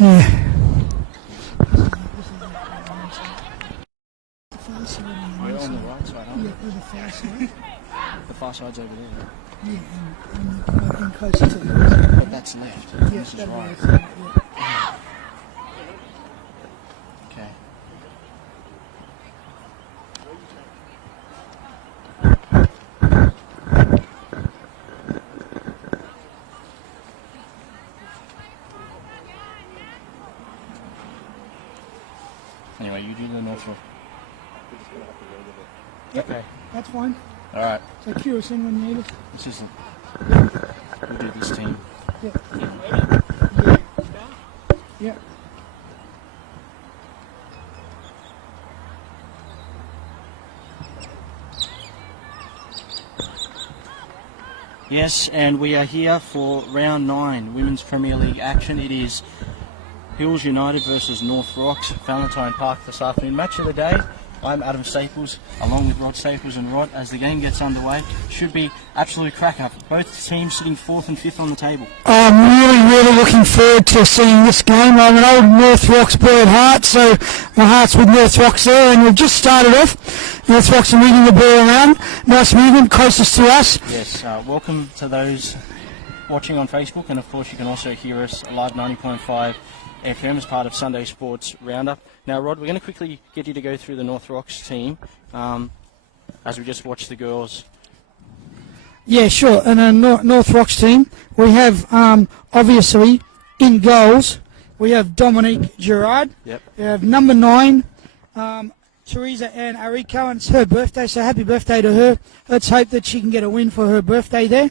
Yeah. We're on the right side, aren't we? Yeah, the far side. The far side's over there. Yeah, and closer to the But that's left. yeah, This is that right. way, yeah. Okay. Anyway, you do the North Rock. Yep, Okay. that's fine. All right. So curious, anyone need it? This is we'll do this team. Yeah. Yeah. Yeah. Yes, and we are here for round 9, Women's Premier League action. It is Hills United versus North Rocks, Valentine Park this afternoon. Match of the day. I'm Adam Staples, along with Rod Staples, and Rod, as the game gets underway, should be absolute cracker. Both teams sitting 4th and 5th on the table. I'm really looking forward to seeing this game. I'm an old North Rocks boy at heart, so my heart's with North Rocks there, and we've just started off. North Rocks are moving the ball around. Nice movement, closest to us. Yes, welcome to those watching on Facebook, and of course you can also hear us live 90.5 FM as part of Sunday Sports Roundup. Now, Rod, we're going to quickly get you to go through the North Rocks team as we just watch the girls. Yeah, sure. And a North Rocks team, we have obviously in goals, we have Dominique Gerard. Yep. We have number 9, Teresa Ann Arico, and it's her birthday, so happy birthday to her. Let's hope that she can get a win for her birthday there.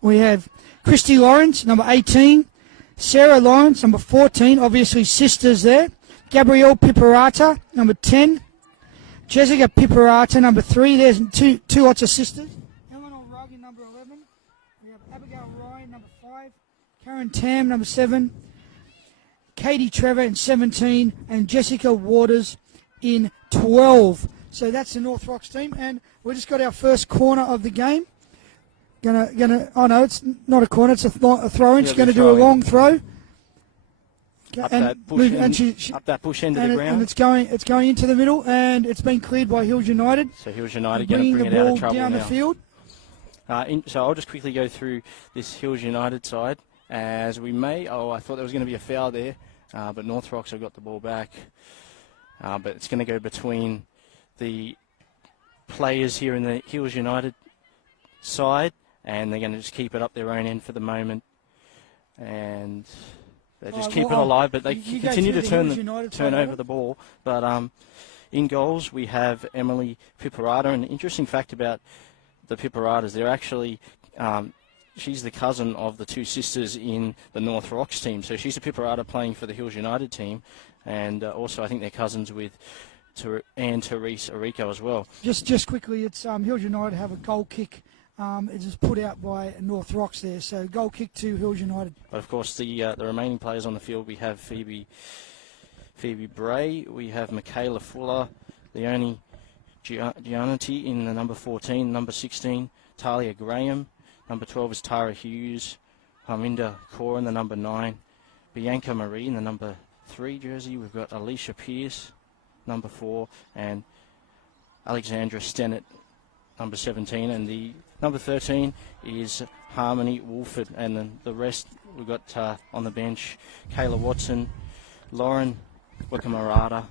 We have Christy Lawrence, number 18. Sarah Lawrence, number 14, obviously sisters there. Gabrielle Piperata, number 10. Jessica Piperata, number 3. There's two lots of sisters. Eleanor Rugg in number 11. We have Abigail Ryan, number 5. Karen Tam, number 7. Katie Trevor in 17. And Jessica Waters in 12. So that's the North Rocks team. And we just got our first corner of the game. Oh no, it's not a corner, it's a throw-in. She's going to do a long throw. Up that bush end of the ground. And it's going into the middle, and it's been cleared by Hills United. So Hills United going to bring it out of trouble down now. The field. So I'll just quickly go through this Hills United side, as we may. Oh, I thought there was going to be a foul there, but North Rocks have got the ball back. But it's going to go between the players here in the Hills United side, and they're going to just keep it up their own end for the moment, and they just keep it alive, but they continue to turn over the ball. But in goals, we have Emily Piperata, and an interesting fact about the Piperatas, they're actually, she's the cousin of the two sisters in the North Rocks team, so she's a Piperata playing for the Hills United team, and also I think they're cousins with Anne Therese Arico as well. Just quickly, it's Hills United have a goal kick. It is put out by North Rocks there, so goal kick to Hills United. But of course, the remaining players on the field, we have Phoebe Bray, we have Michaela Fuller, Leonie Giannetti in the number 14, number 16, Talia Graham, number 12 is Tara Hughes, Harminda Kaur in the number 9, Bianca Marie in the number 3 jersey, we've got Alicia Pierce, number 4, and Alexandra Stennett, number 17, and the number 13 is Harmony Wolford, and then the rest we've got on the bench, Kayla Watson, Lauren Wakamarata,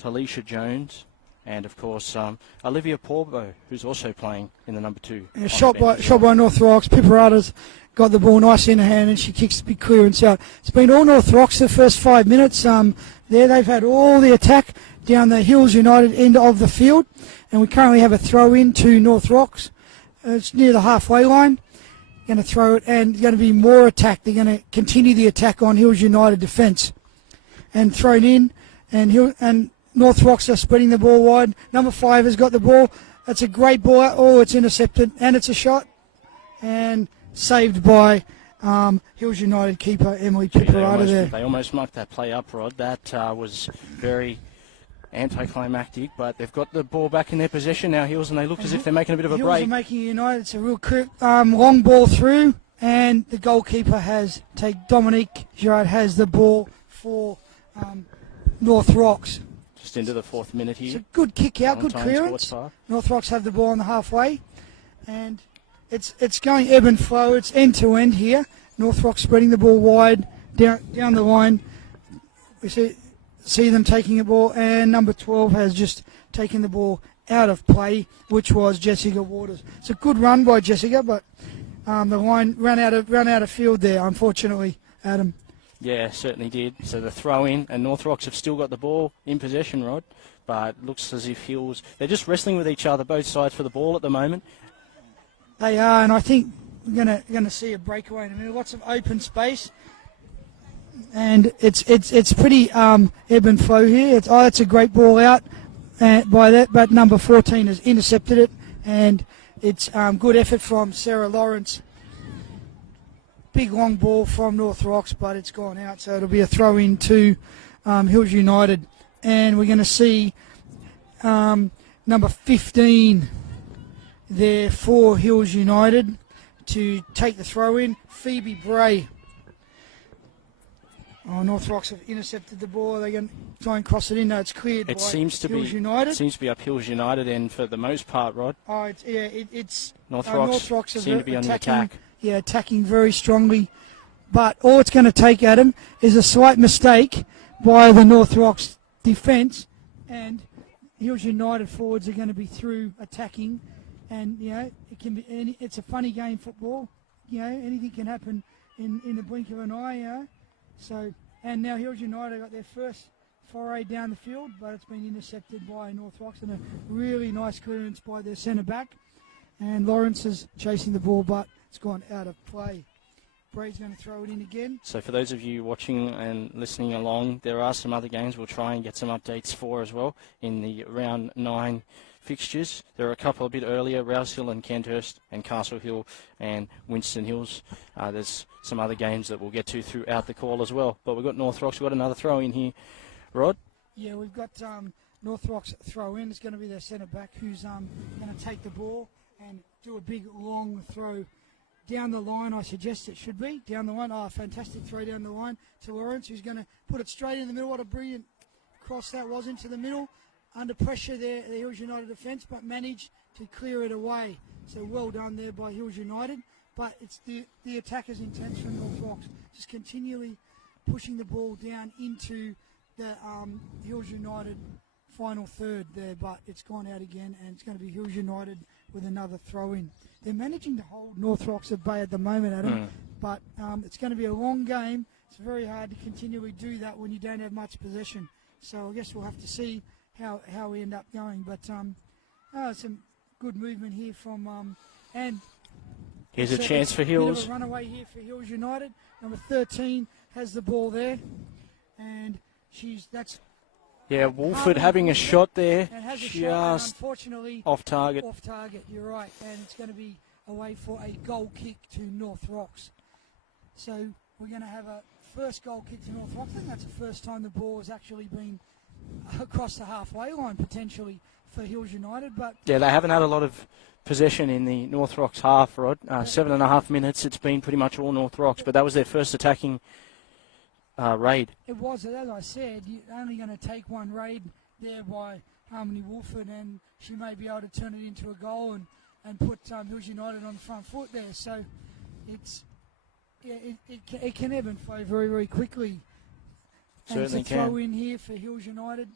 Talisha Jones, and of course Olivia Porbo, who's also playing in the number 2. Yeah, shot by North Rocks. Piperata's got the ball nice in her hand, and she kicks the big clearance out. It's been all North Rocks the first 5 minutes. There they've had all the attack down the Hills United end of the field, and we currently have a throw in to North Rocks. It's near the halfway line. Going to throw it, and going to be more attack. They're going to continue the attack on Hills United defence, and thrown in, and North Rocks are spreading the ball wide. Number 5 has got the ball. That's a great ball. Oh, it's intercepted, and it's a shot, and saved by Hills United keeper Emily Piperata there. They almost mucked that play up, Rod. That was very anticlimactic, but they've got the ball back in their possession now, Hills, and they look as if they're making a bit of a break. Hills are making United. It's a real quick long ball through, And the goalkeeper Dominique Girard has the ball for North Rocks. Just into the 4th minute here. It's a good kick out, good Valentine clearance. Sports Park. North Rocks have the ball on the halfway. And it's going ebb and flow. It's end to end here. North Rocks spreading the ball wide down the line. We see them taking the ball, and number 12 has just taken the ball out of play, which was Jessica Waters. It's a good run by Jessica, but the line ran out of field there, unfortunately, Adam. Yeah, certainly did. So the throw in, and North Rocks have still got the ball in possession, Rod, but looks as if Hills, they're just wrestling with each other, both sides for the ball at the moment. They are, and I think we're gonna see a breakaway in a minute. Lots of open space, and it's pretty ebb and flow here. It's a great ball out by that, but number 14 has intercepted it, and it's good effort from Sarah Lawrence. Big long ball from North Rocks, but it's gone out, so it'll be a throw in to Hills United, and we're going to see number 15 there for Hills United to take the throw in, Phoebe Bray. Oh, North Rocks have intercepted the ball. They're going to try and cross it in. No, it's cleared by Hills United. It seems to be up Hills United end for the most part, Rod. Oh, it's North Rocks seem to be on the attack. Yeah, attacking very strongly. But all it's going to take, Adam, is a slight mistake by the North Rocks defence, and Hills United forwards are going to be through attacking. And, it's a funny game, football. Anything can happen in the blink of an eye, So, and now Hills United got their first foray down the field, but it's been intercepted by North Rocks, and a really nice clearance by their centre-back. And Lawrence is chasing the ball, but it's gone out of play. Bray's going to throw it in again. So for those of you watching and listening along, there are some other games we'll try and get some updates for as well in the round 9 fixtures. There are a couple a bit earlier, Rouse Hill and Kenthurst and Castle Hill and Winston Hills. There's some other games that we'll get to throughout the call as well. But we've got North Rocks, we've got another throw in here. Rod? Yeah, we've got North Rocks throw in. It's going to be their centre-back who's going to take the ball and do a big long throw down the line. I suggest it should be down the line. Oh, fantastic throw down the line to Lawrence, who's going to put it straight in the middle. What a brilliant cross that was into the middle. Under pressure there, the Hills United defence, but managed to clear it away. So well done there by Hills United. But it's the attacker's intent from North Rocks, just continually pushing the ball down into the Hills United final third there, but it's gone out again, and it's going to be Hills United with another throw-in. They're managing to hold North Rocks at bay at the moment, Adam, but it's going to be a long game. It's very hard to continually do that when you don't have much possession. So I guess we'll have to see how we end up going. But some good movement here from and here's a chance for Hills. Bit of a runaway here for Hills United. Number 13 has the ball there, and Wolford having a shot there, just unfortunately off target. Off target, you're right, and it's going to be away for a goal kick to North Rocks. So we're going to have a first goal kick to North Rocks. I think that's the first time the ball has actually been across the halfway line potentially for Hills United. But yeah, they haven't had a lot of possession in the North Rocks half, Rod. 7.5 minutes, it's been pretty much all North Rocks, but that was their first attacking raid. It was, as I said, you're only going to take one raid there by Harmony Wolford, and she may be able to turn it into a goal and put Hills United on the front foot there. So it can ebb and flow very, very quickly. Certainly and it's a throw in here for Hills United,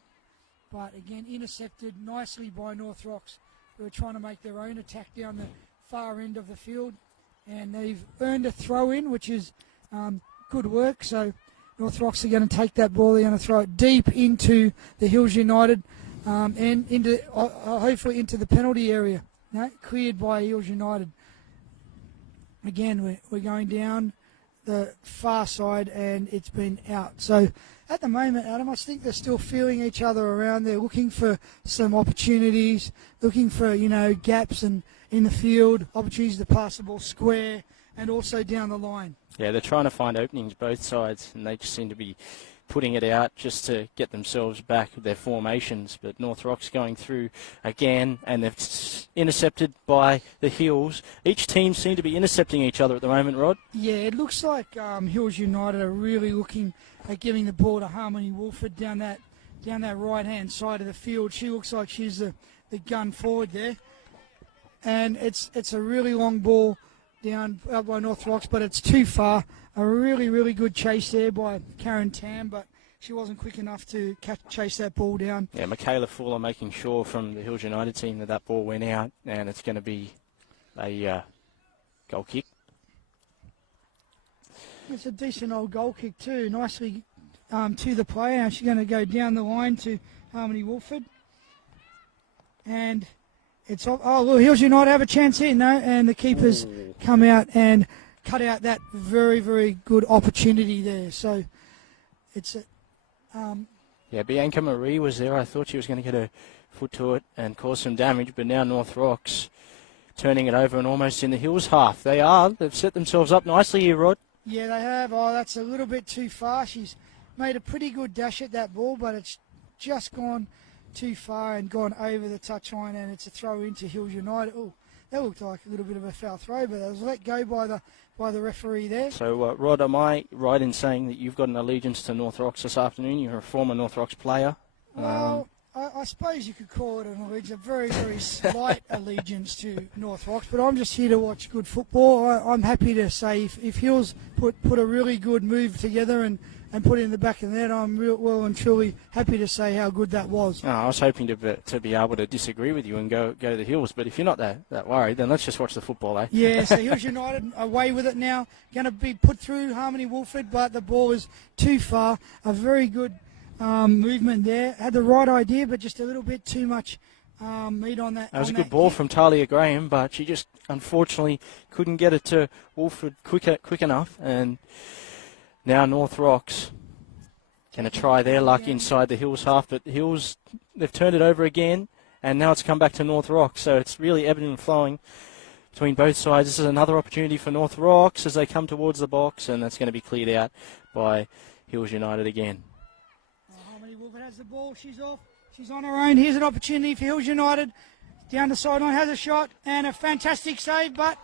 but again intercepted nicely by North Rocks, who are trying to make their own attack down the far end of the field, and they've earned a throw in, which is good work. So North Rocks are going to take that ball. They're going to throw it deep into the Hills United and into hopefully into the penalty area. No, cleared by Hills United. Again, we're going down the far side, and it's been out. So at the moment, Adam, I think they're still feeling each other around. They're looking for some opportunities, looking for gaps in the field, opportunities to pass the ball square, and also down the line. Yeah, they're trying to find openings both sides, and they just seem to be putting it out just to get themselves back with their formations. But North Rock's going through again, and they've intercepted by the Hills. Each team seem to be intercepting each other at the moment, Rod. Yeah, it looks like Hills United are really looking at giving the ball to Harmony Wolford down that right-hand side of the field. She looks like she's the gun forward there. And it's a really long ball down out by North Rocks, but it's too far. A really, really good chase there by Karen Tam, but she wasn't quick enough to chase that ball down. Yeah, Michaela Fuller making sure from the Hills United team that ball went out, and it's going to be a goal kick. It's a decent old goal kick too, nicely to the player. Now she's going to go down the line to Harmony Wolford. And it's look, Hills United have a chance here, no? And the keepers come out and cut out that very, very good opportunity there. So it's yeah, Bianca Marie was there. I thought she was going to get her foot to it and cause some damage, but now North Rocks turning it over and almost in the Hills half. They've set themselves up nicely here, Rod. Yeah, they have. Oh, that's a little bit too far. She's made a pretty good dash at that ball, but it's just gone too far and gone over the touchline, and it's a throw into Hills United. Oh, that looked like a little bit of a foul throw, but it was let go by the referee there. So, Rod, am I right in saying that you've got an allegiance to North Rocks this afternoon? You're a former North Rocks player. Well, I suppose you could call it an allegiance, a very, very slight allegiance to North Rocks, but I'm just here to watch good football. I'm happy to say if Hills put a really good move together and put it in the back of the net, I'm well and truly happy to say how good that was. Oh, I was hoping to be able to disagree with you and go to the Hills, but if you're not that worried, then let's just watch the football, eh? Yeah, so Hills United away with it now. Going to be put through Harmony Wolford, but the ball is too far. A very good movement there. Had the right idea, but just a little bit too much meat on that. That was a good ball from Talia Graham, but she just unfortunately couldn't get it to Wolford quick enough. And now North Rocks going to try their luck inside the Hills half, but Hills, they've turned it over again, and now it's come back to North Rocks. So it's really ebbing and flowing between both sides. This is another opportunity for North Rocks as they come towards the box, and that's going to be cleared out by Hills United again. Harmony Wolford has the ball. She's off. She's on her own. Here's an opportunity for Hills United. Down the sideline, has a shot, and a fantastic save, but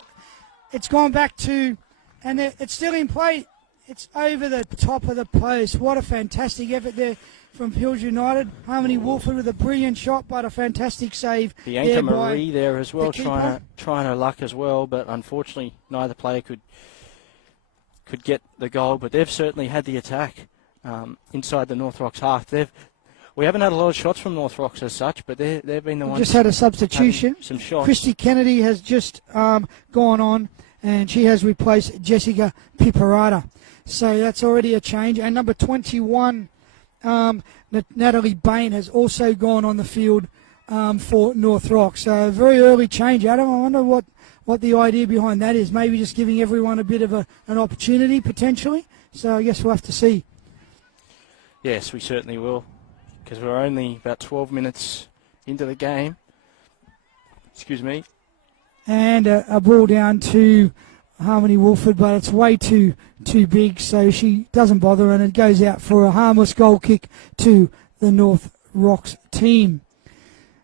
it's gone back to, and it's still in play. It's over the top of the post. What a fantastic effort there from Hills United. Harmony Wolford with a brilliant shot, but a fantastic save. Bianca Marie there as well, trying her luck as well, but unfortunately neither player could get the goal. But they've certainly had the attack inside the North Rocks half. We haven't had a lot of shots from North Rocks as such, but they've been the ones. Just had a substitution. Some shots. Christy Kennedy has just gone on, and she has replaced Jessica Piperata. So that's already a change. And number 21, Natalie Bain, has also gone on the field for North Rocks. So a very early change, Adam. I wonder what the idea behind that is. Maybe just giving everyone a bit of an opportunity, potentially. So I guess we'll have to see. Yes, we certainly will, because we're only about 12 minutes into the game. Excuse me. And a ball down to Harmony Wolford, but it's way too big, so she doesn't bother, and it goes out for a harmless goal kick to the North Rocks team.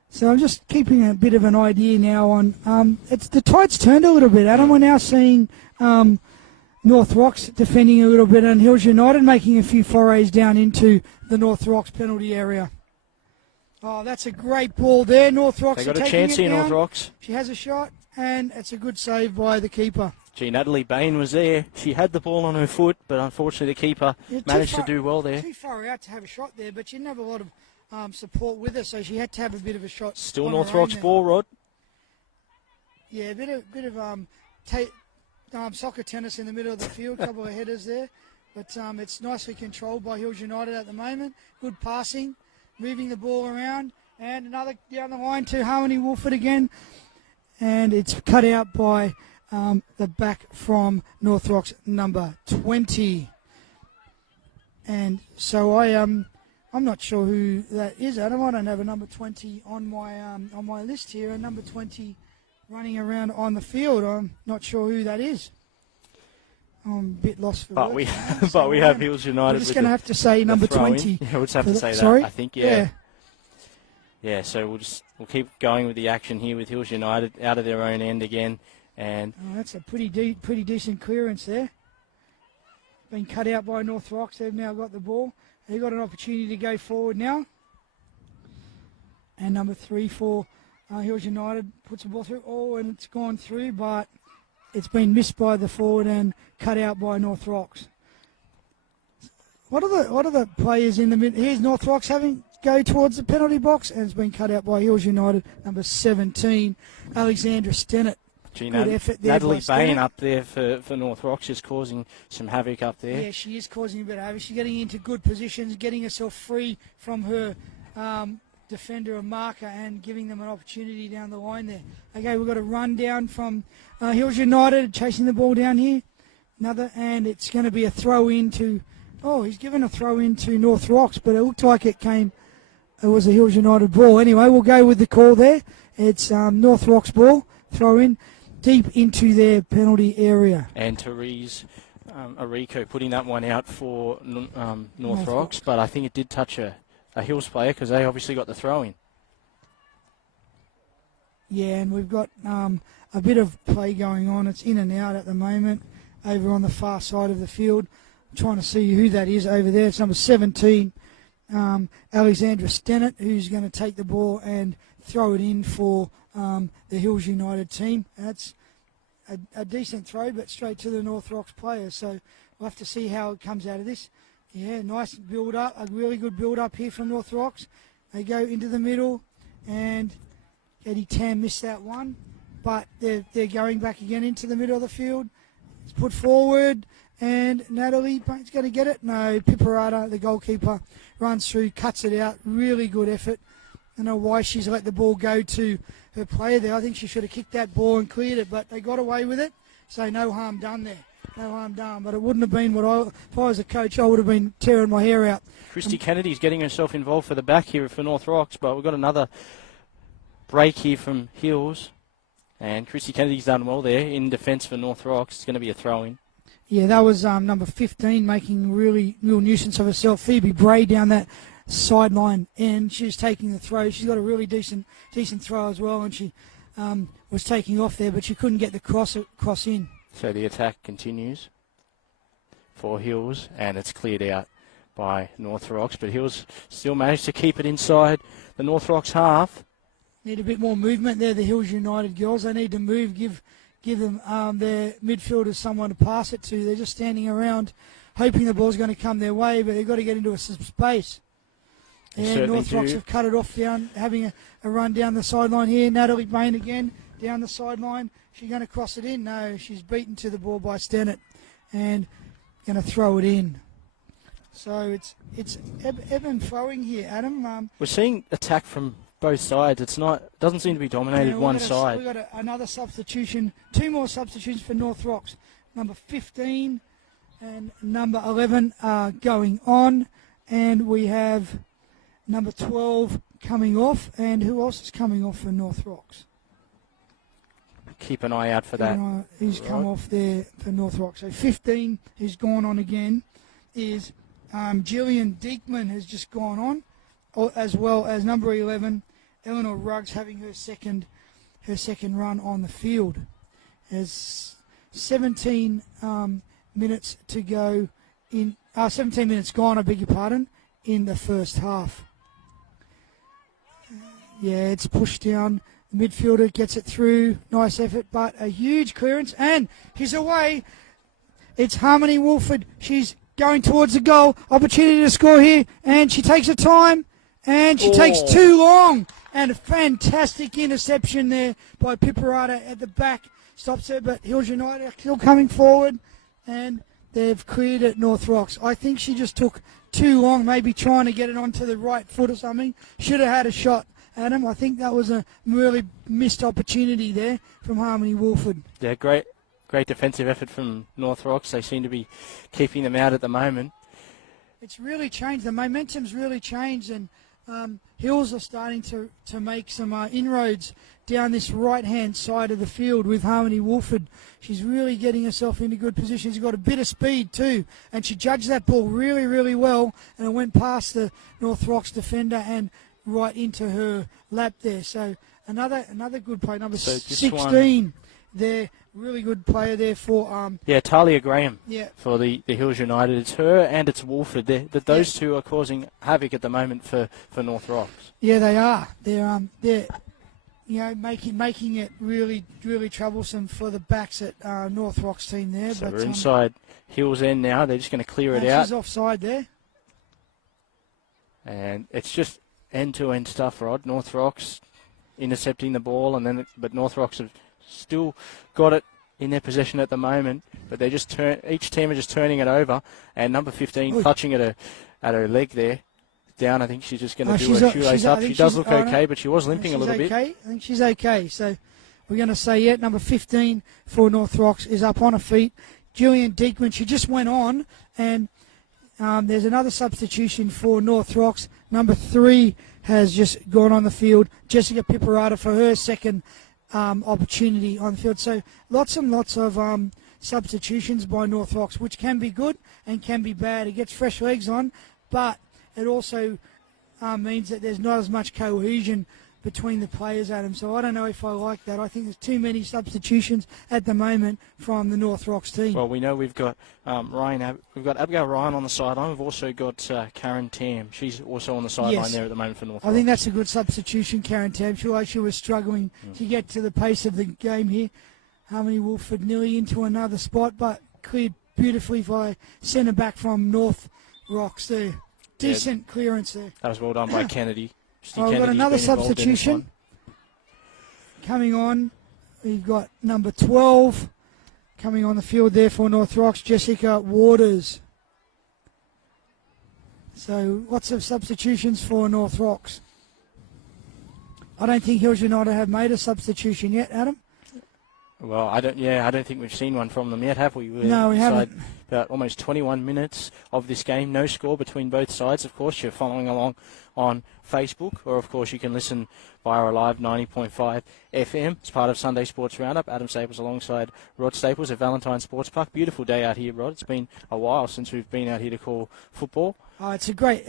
So I'm just keeping a bit of an idea now on it's the tide's turned a little bit, Adam. We're now seeing North Rocks defending a little bit, and Hills United making a few forays down into the North Rocks penalty area. Oh, that's a great ball there. North Rocks They got a chance here, North Rocks. She has a shot, and it's a good save by the keeper. Gee, Natalie Bain was there. She had the ball on her foot, but unfortunately the keeper managed to do well there. Too far out to have a shot there, but she didn't have a lot of support with her, so she had to have a bit of a shot. Still North Rocks ball, Rod. Yeah, a bit of soccer tennis in the middle of the field, a couple of headers there, but it's nicely controlled by Hills United at the moment. Good passing, moving the ball around, and another down the line to Harmony Wolford again, and it's cut out by the back from North Rocks, number 20. And so I'm not sure who that is, Adam. I don't have a number 20 on my list here. A number 20 running around on the field. I'm not sure who that is. I'm a bit lost for But words we, now, but so we have Hills United. we're just with going to the- have to say the number throw-in. 20. Yeah, we'll just have for to the- say that. sorry? I think, yeah. So we'll keep going with the action here with Hills United out of their own end again, and Oh, that's a pretty decent clearance there. Been cut out by North Rocks. They've now got the ball. They've got an opportunity to go forward now. And number 3 for Hills United puts the ball through. Oh, and it's gone through, but it's been missed by the forward and cut out by North Rocks. What are the players in the middle? Here's North Rocks having go towards the penalty box, and it's been cut out by Hills United, number 17, Alexandra Stennett. gee, Good effort there Natalie by Bain Stennett. up there for North Rocks is causing some havoc up there. Yeah, she is causing a bit of havoc. She's getting into good positions, getting herself free from her defender and marker, and giving them an opportunity down the line there. Okay, we've got a run down from Hills United, chasing the ball down here. And it's going to be a throw in to... Oh, he's given a throw in to North Rocks, but it looked like it was a Hills United ball. Anyway, we'll go with the call there. It's North Rocks ball, throw in, deep into their penalty area. And Therese Arico putting that one out for North Rocks, but I think it did touch a Hills player because they obviously got the throw in. Yeah, and we've got a bit of play going on. It's in and out at the moment over on the far side of the field. I'm trying to see who that is over there. It's number 17, Alexandra Stennett, who's going to take the ball and throw it in for the Hills United team. That's a decent throw, but straight to the North Rocks players. So we'll have to see how it comes out of this. Yeah, nice build-up, a really good build-up here from North Rocks. They go into the middle, and Eddie Tam missed that one, but they're going back again into the middle of the field. It's put forward, and Natalie Bain's going to get it. No, Piperata, the goalkeeper, runs through, cuts it out. Really good effort. I don't know why she's let the ball go to her player there. I think she should have kicked that ball and cleared it, but they got away with it, so no harm done there. No harm done, but it wouldn't have been if I was a coach, I would have been tearing my hair out. Christy Kennedy's getting herself involved for the back here for North Rocks, but we've got another break here from Hills. And Christy Kennedy's done well there in defence for North Rocks. It's going to be a throw-in. Yeah, that was number 15 making real nuisance of herself. Phoebe Bray down that sideline, and she's taking the throw. She's got a really decent throw as well, and she was taking off there, but she couldn't get the cross in. So the attack continues for Hills, and it's cleared out by North Rocks, but Hills still managed to keep it inside the North Rocks half. Need a bit more movement there, the Hills United girls. They need to move, give them their midfielders someone to pass it to. They're just standing around hoping the ball's going to come their way, but they've got to get into some space. And North Rocks have cut it off down, having a run down the sideline here. Natalie Bain again down the sideline. She's going to cross it in. No, she's beaten to the ball by Stennett and going to throw it in. So it's ebb and flowing here, Adam. We're seeing attack from both sides. Doesn't seem to be dominated one side. We've got another substitution, 2 more substitutions for North Rocks. Number 15 and number 11 are going on, and we have number 12 coming off. And who else is coming off for North Rocks? Keep an eye out for that. Who's come off there for North Rocks. So 15, who's gone on again, is Gillian Diekman has just gone on, as well as number 11, Eleanor Ruggs, having her second run on the field. There's 17 minutes to go in. 17 minutes gone, I beg your pardon, in the first half. Yeah, it's pushed down. The midfielder gets it through. Nice effort, but a huge clearance, and he's away. It's Harmony Wolford. She's going towards the goal. Opportunity to score here, and she takes her time, and she takes too long. And a fantastic interception there by Piperata at the back. Stops her, but Hills United are still coming forward, and they've cleared it, North Rocks. I think she just took too long, maybe trying to get it onto the right foot or something. Should have had a shot, Adam. I think that was a really missed opportunity there from Harmony Wolford. Yeah, great defensive effort from North Rocks. They seem to be keeping them out at the moment. It's really changed. The momentum's really changed, and Hills are starting to make some inroads down this right-hand side of the field with Harmony Wolford. She's really getting herself into good position. She's got a bit of speed too, and she judged that ball really, really well, and it went past the North Rocks defender and right into her lap there. So another good play, number 16 there. Really good player there for... Talia Graham yeah. for the Hills United. It's her and it's Wolford. Those two are causing havoc at the moment for North Rocks. Yeah, they are. They're making it really, really troublesome for the backs at North Rocks team there. So we're inside Hills end now. They're just going to clear it out. She's offside there. And it's just end-to-end stuff, Rod. North Rocks intercepting the ball, but North Rocks have still got it in their possession at the moment, but they're just each team are just turning it over, and number 15 clutching at her leg there. Down, I think she's just going to do her shoelace up. She does look okay, but she was limping a little bit. I think she's okay. So we're going to say, number 15 for North Rocks is up on her feet. Julian Diekman, she just went on, and there's another substitution for North Rocks. Number 3 has just gone on the field. Jessica Piperata for her second opportunity on the field. So lots and lots of substitutions by North Rocks, which can be good and can be bad. It gets fresh legs on, but it also means that there's not as much cohesion between the players, Adam. So I don't know if I like that. I think there's too many substitutions at the moment from the North Rocks team. Well, we know we've got we've got Abigail Ryan on the sideline. We've also got Karen Tam. She's also on the sideline there at the moment for North Rocks. I think that's a good substitution, Karen Tam. She was struggling to get to the pace of the game here. Harmony Wolford nearly into another spot, but cleared beautifully by centre back from North Rocks there. Decent clearance there. That was well done by Kennedy. We've got another substitution coming on. We've got number 12 coming on the field there for North Rocks, Jessica Waters. So lots of substitutions for North Rocks. I don't think Hills United have made a substitution yet, Adam. Well, I don't think we've seen one from them yet, have we? No, we haven't. About almost 21 minutes of this game, no score between both sides. Of course, you're following along on Facebook, or of course you can listen via our live 90.5 FM. It's part of Sunday Sports Roundup. Adam Staples alongside Rod Staples at Valentine Sports Park. Beautiful day out here, Rod. It's been a while since we've been out here to call football. Oh, it's a great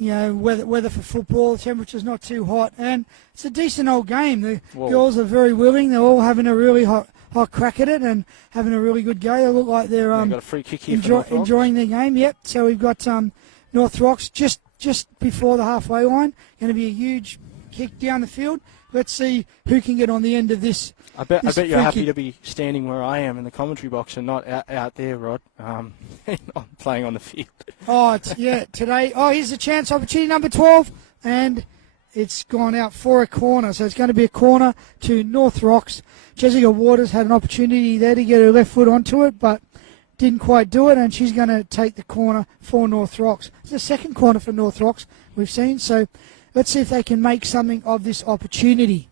weather for football. The temperature's not too hot, and it's a decent old game. The girls are very willing. They're all having a really hot crack at it and having a really good go. They look like they're got a free kick here enjoying their game. Yep. So we've got North Rocks just before the halfway line. Going to be a huge kick down the field. Let's see who can get on the end of this. I bet you're happy to be standing where I am in the commentary box and not out there, Rod. Not playing on the field. Today. Here's the chance, opportunity number 12, and it's gone out for a corner. So it's going to be a corner to North Rocks. Jessica Waters had an opportunity there to get her left foot onto it, but didn't quite do it, and she's going to take the corner for North Rocks. It's the second corner for North Rocks we've seen, so let's see if they can make something of this opportunity.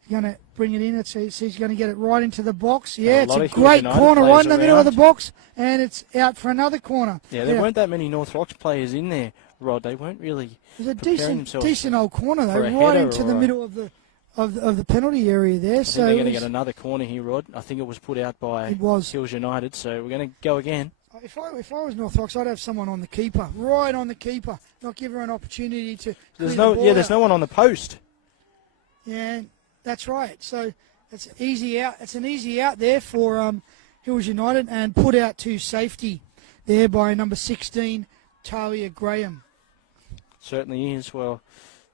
He's going to bring it in. He's going to get it right into the box. Yeah, it's a great corner right in the middle of the box, and it's out for another corner. Yeah, there weren't that many North Rocks players in there, Rod. They weren't really. It was a decent old corner though, right into the middle of the penalty area there. I think they're going to get another corner here, Rod. I think it was put out by Hills United, so we're going to go again. If I was North Rocks, I'd have someone on the keeper, right on the keeper, not give her an opportunity to. There's no one on the post. Yeah, that's right. So it's easy out. It's an easy out there for Hills United, and put out to safety there by number 16, Talia Graham. Certainly is. Well,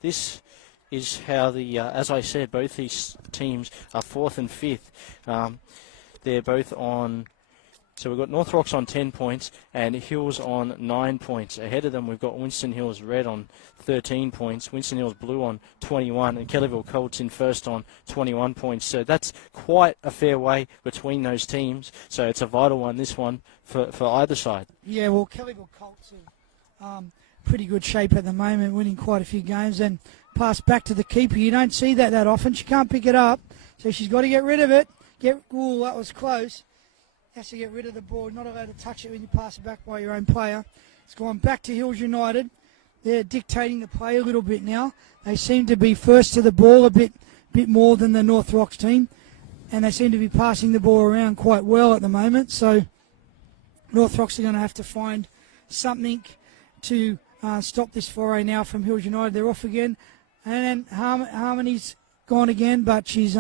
this is how as I said, both these teams are 4th and 5th. They're both on. So we've got North Rocks on 10 points and Hills on 9 points. Ahead of them, we've got Winston Hills Red on 13 points, Winston Hills Blue on 21, and Kellyville Colts in first on 21 points. So that's quite a fair way between those teams. So it's a vital one, this one, for either side. Yeah, well, Kellyville Colts are pretty good shape at the moment, winning quite a few games, and pass back to the keeper. You don't see that often. She can't pick it up, so she's got to get rid of it. That was close. Has to get rid of the ball. Not allowed to touch it when you pass it back by your own player. It's gone back to Hills United. they're dictating the play a little bit now. They seem to be first to the ball a bit more than the North Rocks team, and they seem to be passing the ball around quite well at the moment. So North Rocks are going to have to find something to stop this foray now from Hills United. They're off again, and then Harmony's gone again, but she's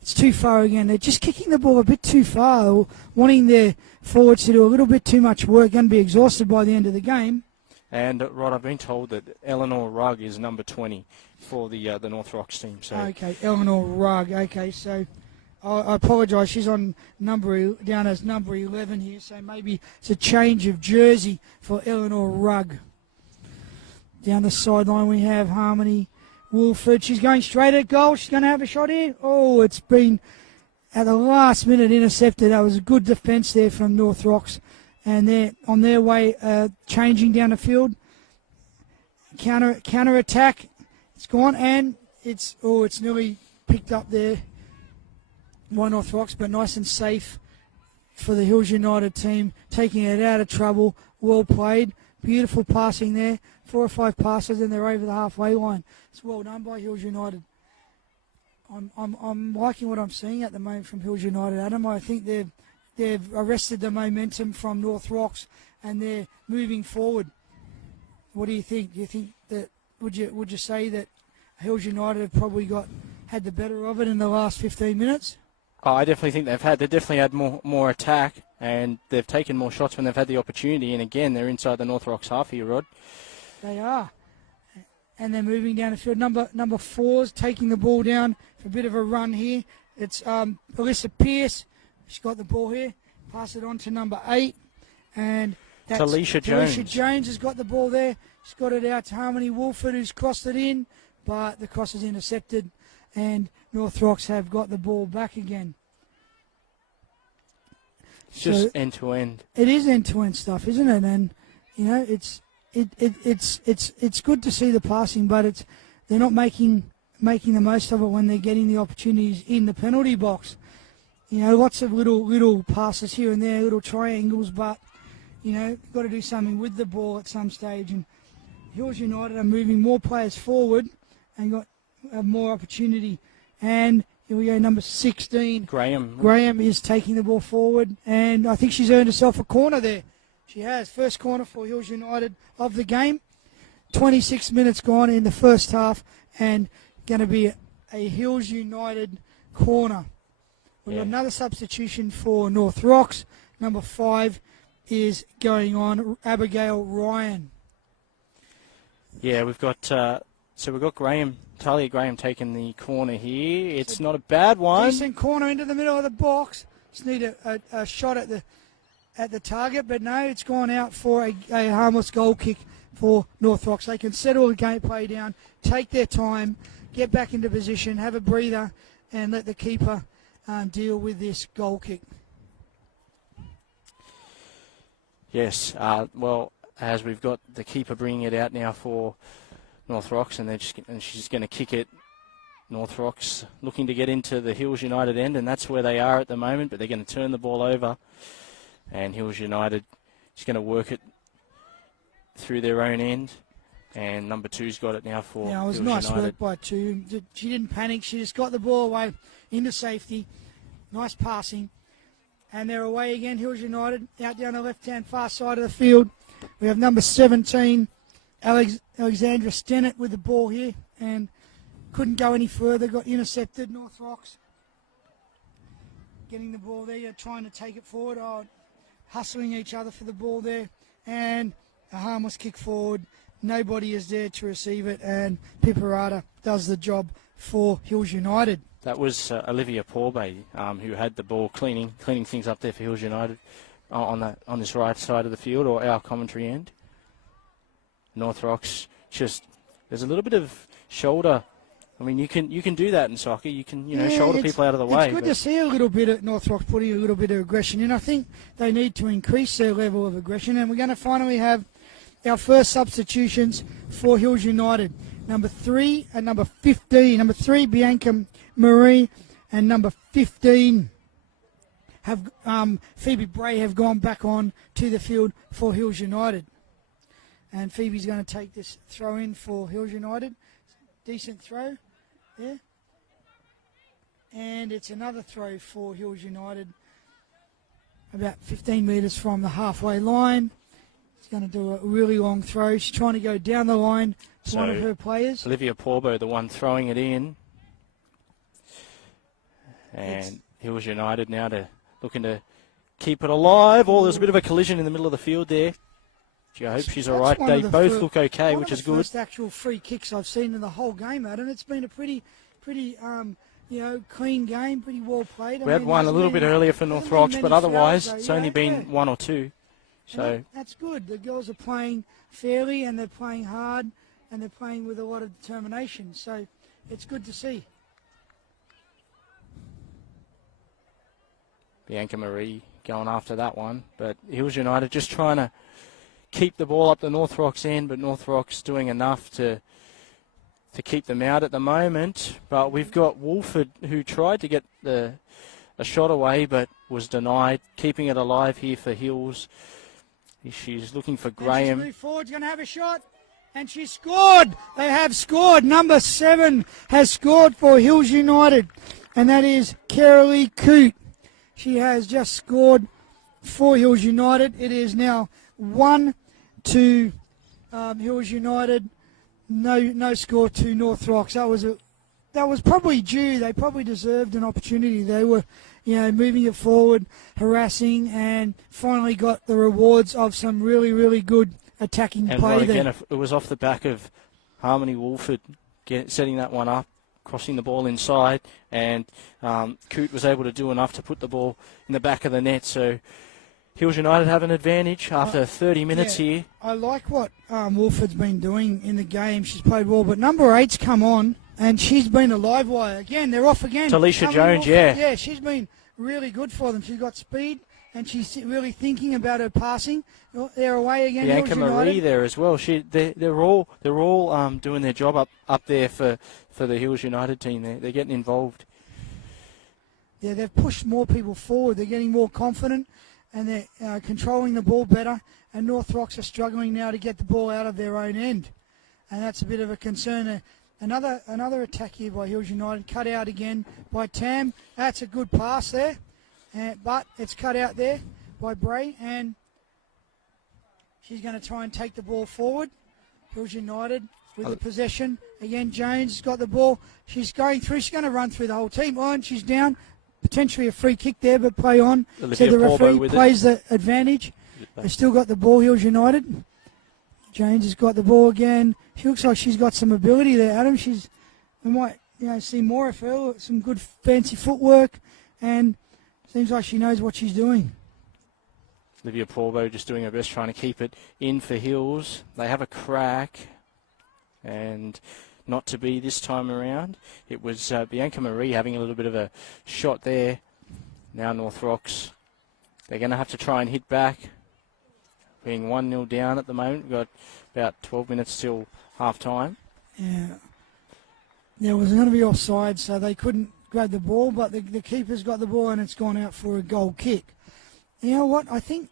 it's too far again. They're just kicking the ball a bit too far, wanting their forwards to do a little bit too much work, going to be exhausted by the end of the game. And, Rod, I've been told that Eleanor Rugg is number 20 for the North Rocks team. So. Okay, Eleanor Rugg. Okay, so I apologise. She's on down as number 11 here, so maybe it's a change of jersey for Eleanor Rugg. Down the sideline we have Harmony Wolford. She's going straight at goal. She's going to have a shot here. Oh, it's been at the last minute intercepted. That was a good defence there from North Rocks. And they're on their way, changing down the field. Counter attack. It's gone, and it's nearly picked up there by North Rocks, but nice and safe for the Hills United team, taking it out of trouble. Well played. Beautiful passing there. 4 or 5 passes, and they're over the halfway line. It's well done by Hills United. I'm liking what I'm seeing at the moment from Hills United, Adam. I think they've arrested the momentum from North Rocks, and they're moving forward. What do you think? Do you think that would you say that Hills United have probably had the better of it in the last 15 minutes? Oh, I definitely think they've definitely had more attack, and they've taken more shots when they've had the opportunity. And again, they're inside the North Rocks half here, Rod. They are, and they're moving down the field. Number 4's taking the ball down for a bit of a run here. It's Alyssa Pearce. She's got the ball here. Pass it on to number 8. And that's Alicia Jones. Alicia Jones has got the ball there. She's got it out to Harmony Wolford, who's crossed it in. But the cross is intercepted. And North Rocks have got the ball back again. It's just end-to-end. It is end-to-end stuff, isn't it? And, you know, it's good to see the passing, but they're not making the most of it when they're getting the opportunities in the penalty box. You know, lots of little passes here and there, little triangles, but, you know, got to do something with the ball at some stage. And Hills United are moving more players forward and have more opportunity. And here we go, number 16. Graham is taking the ball forward, and I think she's earned herself a corner there. She has. First corner for Hills United of the game. 26 minutes gone in the first half, and going to be a Hills United corner. We've got another substitution for North Rocks. Number 5 is going on, Abigail Ryan. Yeah, we've got Talia Graham taking the corner here. It's not a bad one. Decent corner into the middle of the box. Just need a shot at the target, but no, it's gone out for a harmless goal kick for North Rocks. They can settle the gameplay down, take their time, get back into position, have a breather, and let the keeper deal with this goal kick. Yes, well, as we've got the keeper bringing it out now for North Rocks, and she's going to kick it. North Rocks looking to get into the Hills United end, and that's where they are at the moment, but they're going to turn the ball over. And Hills United is going to work it through their own end. And number 2's got it now for it was Hills nice United. work by 2. She didn't panic. She just got the ball away into safety. Nice passing. And they're away again, Hills United, out down the left-hand far side of the field. We have number 17, Alexandra Stennett with the ball here. And couldn't go any further. Got intercepted, North Rocks. Getting the ball there, trying to take it forward. Hustling each other for the ball there, and a harmless kick forward. Nobody is there to receive it, and Piperata does the job for Hills United. That was Olivia Porbay, who had the ball cleaning things up there for Hills United on this right side of the field, or our commentary end. North Rocks there's a little bit of shoulder. I mean, you can do that in soccer. You can, shoulder people out of the way. It's good to see a little bit of North Rocks putting a little bit of aggression in. I think they need to increase their level of aggression. And we're going to finally have our first substitutions for Hills United. Number 3 and number 15. Number 3, Bianca Marie, and number 15, Phoebe Bray have gone back on to the field for Hills United. And Phoebe's going to take this throw in for Hills United. Decent throw there. And it's another throw for Hills United. About 15 metres from the halfway line. She's going to do a really long throw. She's trying to go down the line to one of her players. Olivia Porbo, the one throwing it in. And Hills United now looking to keep it alive. Oh, there's a bit of a collision in the middle of the field there. I hope she's all right. They both look okay, which is good. First actual free kicks I've seen in the whole game, Adam. It's been a pretty clean game, pretty well played. We had one a little bit earlier for North Rocks, but otherwise it's only been one or two. So that's good. The girls are playing fairly and they're playing hard and they're playing with a lot of determination. So it's good to see. Bianca Marie going after that one, but Hills United just trying to keep the ball up the North Rocks end, but North Rocks doing enough to keep them out at the moment. But we've got Wolford who tried to get a shot away but was denied, keeping it alive here for Hills. She's looking for Graham. She's moved forward, going to have a shot, and she scored. They have scored. Number 7 has scored for Hills United, and that is Carolee Coote. She has just scored for Hills United. It is now 1 to Hills United. No score to North Rocks. That was probably due. They probably deserved an opportunity. They were, moving it forward, harassing, and finally got the rewards of some really, really good attacking play there. Again, it was off the back of Harmony Wolford setting that one up, crossing the ball inside, and Coote was able to do enough to put the ball in the back of the net. So Hills United have an advantage after 30 minutes here. I like what Wolford's been doing in the game. She's played well, but number 8's come on, and she's been a live wire. Again, they're off again. Talisha Jones, Yeah, she's been really good for them. She's got speed, and she's really thinking about her passing. They're away again. Bianca Marie there as well. They're all doing their job up there for the Hills United team. They're getting involved. Yeah, they've pushed more people forward. They're getting more confident, and they're controlling the ball better. And North Rocks are struggling now to get the ball out of their own end, and that's a bit of a concern. Another attack here by Hills United, cut out again by Tam. That's a good pass there, but it's cut out there by Bray, and she's going to try and take the ball forward. Hills United with the possession. Again, Jones has got the ball. She's going through. She's going to run through the whole team. Oh, and she's down. Potentially a free kick there, but play on. So the referee plays the advantage. They've still got the ball, Hills United. Jones has got the ball again. She looks like she's got some ability there, Adam. We might see more of her. Some good fancy footwork, and seems like she knows what she's doing. Olivia Porbo just doing her best, trying to keep it in for Hills. They have a crack, and not to be this time around. It was Bianca Marie having a little bit of a shot there. Now North Rocks, they're going to have to try and hit back. Being 1-0 down at the moment. We've got about 12 minutes till half-time. Yeah. It was going to be offside, so they couldn't grab the ball, but the keeper's got the ball and it's gone out for a goal kick. You know what? I think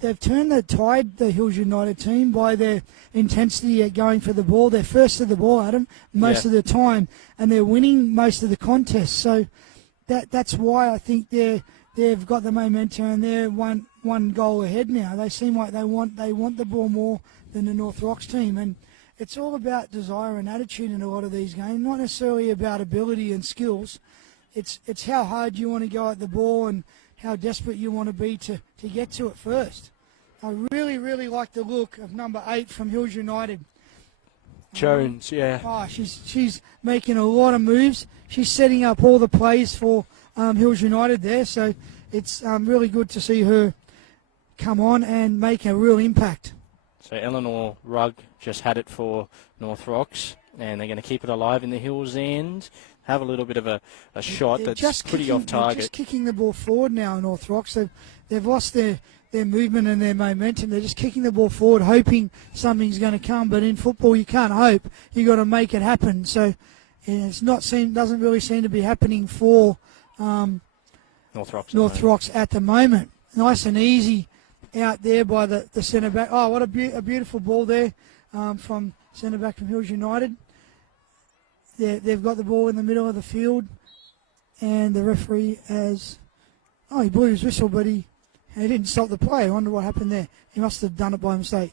they've turned the tide, the Hills United team, by their intensity at going for the ball. They're first to the ball, Adam, most of the time, and they're winning most of the contests. So that's why I think they've got the momentum and they're one goal ahead now. They seem like they want the ball more than the North Rocks team, and it's all about desire and attitude in a lot of these games, not necessarily about ability and skills. It's how hard you want to go at the ball and how desperate you want to be to get to it first. I really, really like the look of number 8 from Hills United. Jones, yeah. Oh, she's making a lot of moves. She's setting up all the plays for Hills United there, so it's really good to see her come on and make a real impact. So Eleanor Rugg just had it for North Rocks, and they're going to keep it alive in the Hills end. Have a little bit of a shot that's pretty off target. They're just kicking the ball forward now, North Rocks. They've lost their movement and their momentum. They're just kicking the ball forward, hoping something's going to come. But in football, you can't hope. You've got to make it happen. So doesn't really seem to be happening for North Rocks at the moment. Nice and easy out there by the centre back. Oh, what a beautiful ball there from centre back from Hills United. They've got the ball in the middle of the field, and the referee has... Oh, he blew his whistle, but he didn't stop the play. I wonder what happened there. He must have done it by mistake.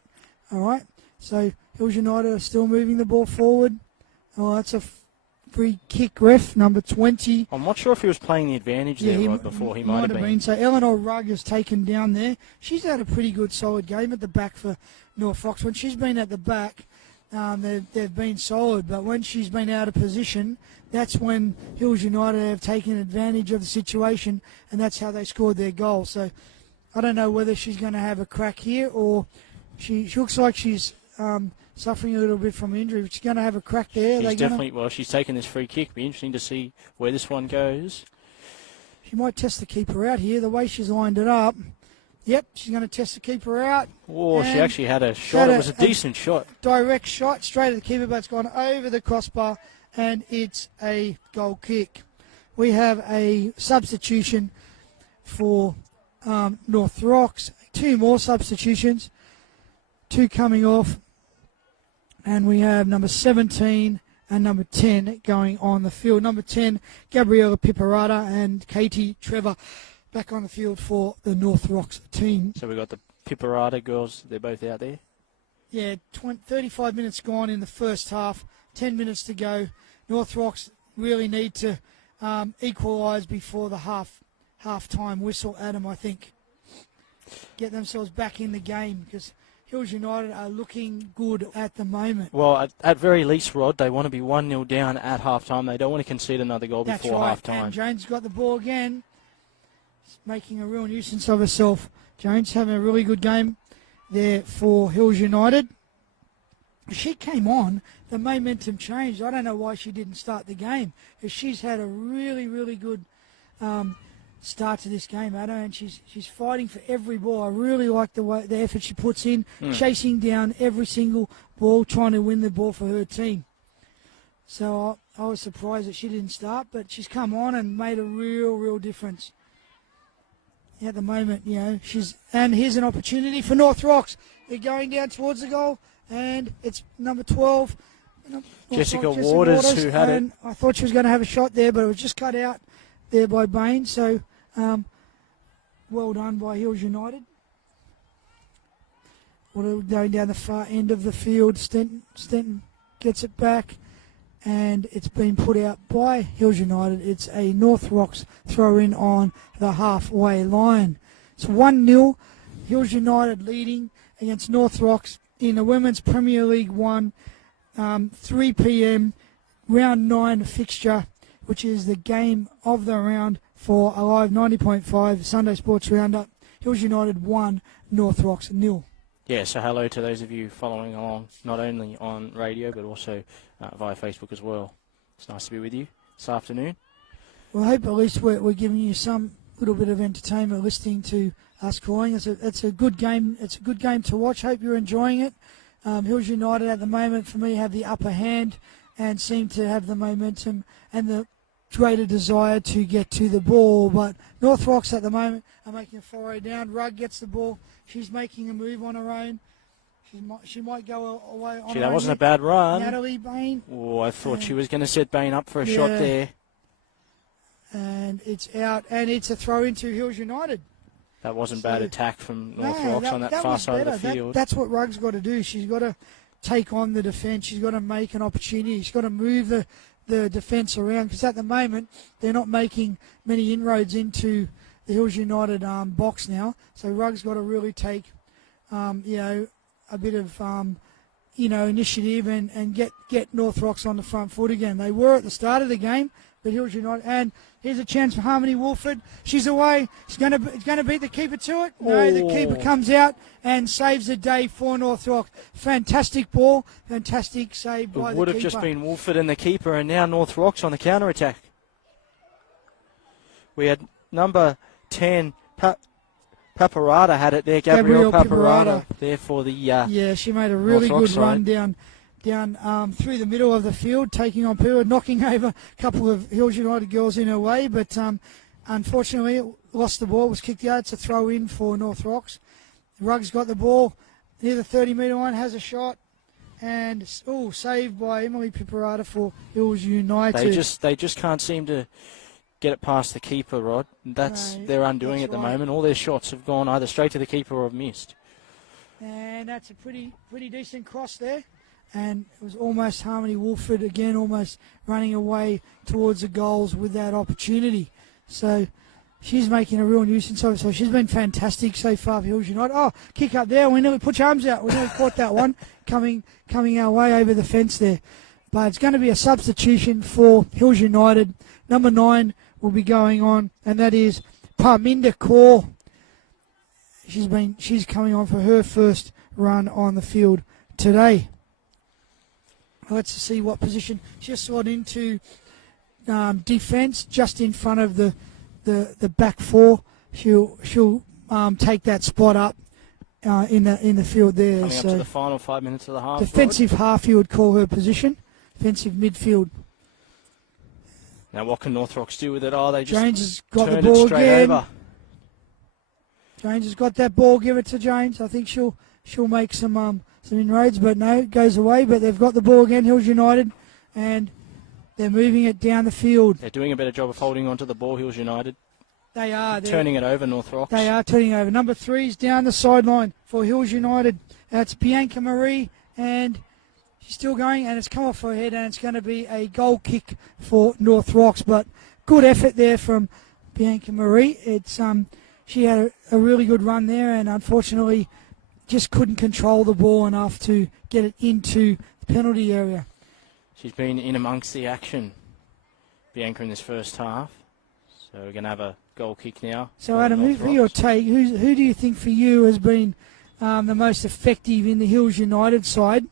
All right, so Hills United are still moving the ball forward. Oh, that's a free kick, ref, number 20. I'm not sure if he was playing the advantage there right before. He might have been. So Eleanor Rugg is taken down there. She's had a pretty good, solid game at the back for North Rocks. When she's been at the back, they've been solid, but when she's been out of position, that's when Hills United have taken advantage of the situation, and that's how they scored their goal. So I don't know whether she's going to have a crack here, or she looks like she's suffering a little bit from injury. But she's going to have a crack there. She's definitely, well, she's taken this free kick. Be interesting to see where this one goes. She might test the keeper out here, the way she's lined it up. Yep, she's going to test the keeper out. Oh, she actually had a shot. It was a decent shot. Direct shot straight at the keeper, but it's gone over the crossbar, and it's a goal kick. We have a substitution for North Rocks. 2 more substitutions. 2 coming off. And we have number 17 and number 10 going on the field. Number 10, Gabriella Piperata and Katie Trevor back on the field for the North Rocks team. So we've got the Piperata girls. They're both out there. Yeah, 35 minutes gone in the first half. 10 minutes to go. North Rocks really need to equalise before the half-time whistle, Adam, I think. Get themselves back in the game, because Hills United are looking good at the moment. Well, at very least, Rod, they want to be 1-0 down at half-time. They don't want to concede another goal before half-time. And Jones got the ball again. She's making a real nuisance of herself. Jones having a really good game there for Hills United. She came on, the momentum changed. I don't know why she didn't start the game, because she's had a really, really good start to this game, Adam, and she's fighting for every ball. I really like the effort she puts in, chasing down every single ball, trying to win the ball for her team. So I was surprised that she didn't start, but she's come on and made a real difference. At the moment, and here's an opportunity for North Rocks. They're going down towards the goal, and it's number 12. Jessica Waters, who had it. I thought she was going to have a shot there, but it was just cut out there by Bain. So, well done by Hills United. Going down the far end of the field, Stenton gets it back, and it's been put out by Hills United. It's a North Rocks throw-in on the halfway line. It's 1-0, Hills United leading against North Rocks in the Women's Premier League 1, 3 p.m, round 9 fixture, which is the game of the round for Alive 90.5 Sunday Sports Roundup. Hills United 1, North Rocks 0. Yeah, so hello to those of you following along, not only on radio, but also via Facebook as well. It's nice to be with you this afternoon. Well, I hope at least we're giving you some little bit of entertainment listening to us calling. It's a good game. It's a good game to watch. Hope you're enjoying it. Hills United at the moment, for me, have the upper hand and seem to have the momentum and the greater desire to get to the ball. But North Rocks at the moment are making a foray down. Rugg gets the ball. She's making a move on her own. She might go away on her own. That wasn't a bad run. Natalie Bain. Oh, I thought she was going to set Bain up for a shot there. And it's out, and it's a throw into Hills United. That wasn't bad attack from North Rocks on that far side of the field. That's what Rugg's got to do. She's got to take on the defence. She's got to make an opportunity. She's got to move the defence around, because at the moment they're not making many inroads into the Hills United box now. So Rugg's got to really take, a bit of, initiative and get North Rocks on the front foot again. They were at the start of the game, but Hills United. And here's a chance for Harmony Wolford. She's away. She's going to beat the keeper to it. No, the keeper comes out and saves the day for North Rocks. Fantastic ball. Fantastic save by the keeper. It would have just been Wolford and the keeper, and now North Rocks on the counter-attack. We had number 10, Paparata had it there. Gabrielle Paparata there for the... she made a really good run down through the middle of the field, taking on people, knocking over a couple of Hills United girls in her way, but unfortunately it lost the ball, was kicked out. It's a throw in for North Rocks. Ruggs got the ball near the 30-metre line, has a shot, and saved by Emily Piperata for Hills United. They just can't seem to get it past the keeper, Rod. That's their undoing at the moment. All their shots have gone either straight to the keeper or have missed. And that's a pretty decent cross there. And it was almost Harmony Wolford again, almost running away towards the goals with that opportunity. So she's making a real nuisance of it. So she's been fantastic so far for Hills United. Oh, kick up there. We nearly put your arms out. We nearly caught that one coming our way over the fence there. But it's going to be a substitution for Hills United. Number 9 will be going on, and that is Parminda Kaur. She's coming on for her first run on the field today. Let's see what position she'll slot into. Defence just in front of the back four. She'll take that spot up in the field there. Coming up to the final 5 minutes of the half. Defensive half, you would call her position. Defensive midfield. Now what can North Rocks do with it? Oh, they just James has got the turned ball it straight again. over. James has got that ball. Give it to James. I think she'll make some inroads, but no, it goes away. But they've got the ball again, Hills United, and they're moving it down the field. They're doing a better job of holding on to the ball, Hills United. They are. Turning it over, North Rocks. They are turning over. Number 3's down the sideline for Hills United. That's Bianca Marie, and she's still going, and it's come off her head, and it's going to be a goal kick for North Rocks. But good effort there from Bianca Marie. It's she had a really good run there, and unfortunately just couldn't control the ball enough to get it into the penalty area. She's been in amongst the action, Bianca, in this first half. So we're going to have a goal kick now. So Adam, for your take, who do you think for you has been the most effective in the Hills United side?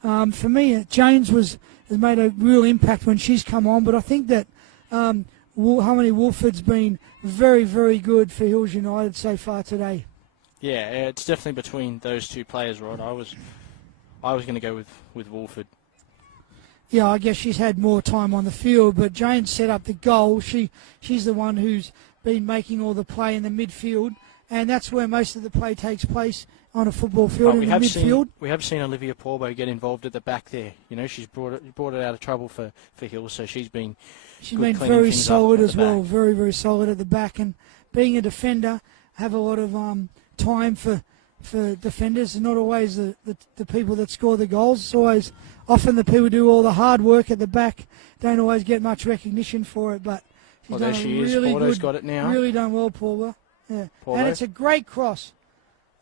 For me, Jones has made a real impact when she's come on, but I think that Harmony Wolford's been very, very good for Hills United so far today. Yeah, it's definitely between those two players, Rod. I was going to go with Wolford. Yeah, I guess she's had more time on the field, but Jane set up the goal. She's the one who's been making all the play in the midfield, and that's where most of the play takes place on a football field, in the midfield. We have seen Olivia Porbo get involved at the back there. You know, she's brought it out of trouble for Hills, so she's been very solid as well, very, very solid at the back. And being a defender, have a lot of time for defenders, and not always the people that score the goals. It's always often the people who do all the hard work at the back don't always get much recognition for it. But she's done really good. Got it now. Really done well, Paula. Yeah, and it's a great cross.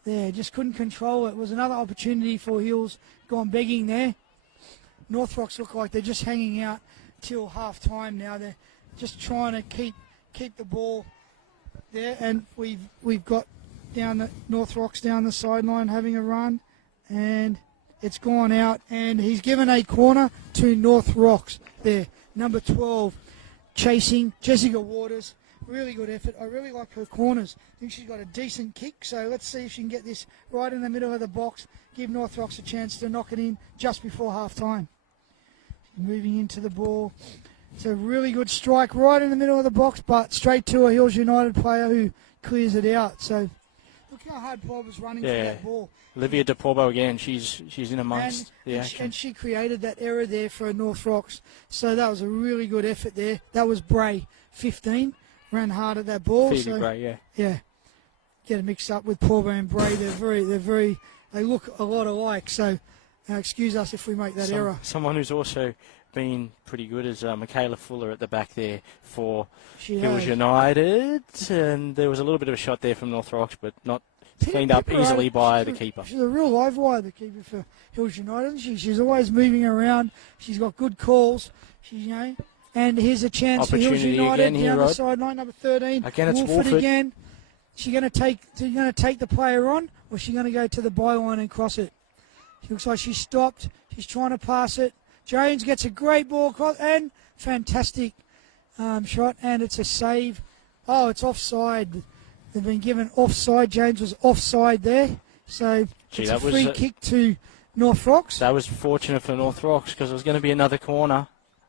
There, just couldn't control it. It was another opportunity for Hills gone begging there. North Rocks look like they're just hanging out till half time now. They're just trying to keep the ball there, and we've got North Rocks down the sideline having a run, and it's gone out, and he's given a corner to North Rocks there. Number 12 chasing Jessica Waters. Really good effort. I really like her corners. I think she's got a decent kick, so let's see if she can get this right in the middle of the box, give North Rocks a chance to knock it in just before half time. Moving into the ball. It's a really good strike right in the middle of the box, but straight to a Hills United player who clears it out. So look how hard Paul was running for that ball. Olivia De Porbo again, she's in amongst the action. And she created that error there for North Rocks. So that was a really good effort there. That was Bray, 15. Ran hard at that ball. Phoebe Bray, yeah. Yeah. Get it mixed up with Porbo and Bray. They look a lot alike. So excuse us if we make that error. Someone who's also been pretty good is Michaela Fuller at the back there for Hills United. And there was a little bit of a shot there from North Rocks, but not cleaned up easily by the keeper. She's a real live wire, the keeper for Hills United. She's always moving around. She's got good calls. And here's a chance for Hills United down the sideline, number 13. Again, it's Wolford again. She's going to take the player on, or is she going to go to the byline and cross it? She looks like she's stopped. She's trying to pass it. Jones gets a great ball across, and fantastic shot, and it's a save. Oh, it's offside. They've been given offside. Jones was offside there. So it's a free kick to North Rocks. That was fortunate for North Rocks because it was going to be another corner.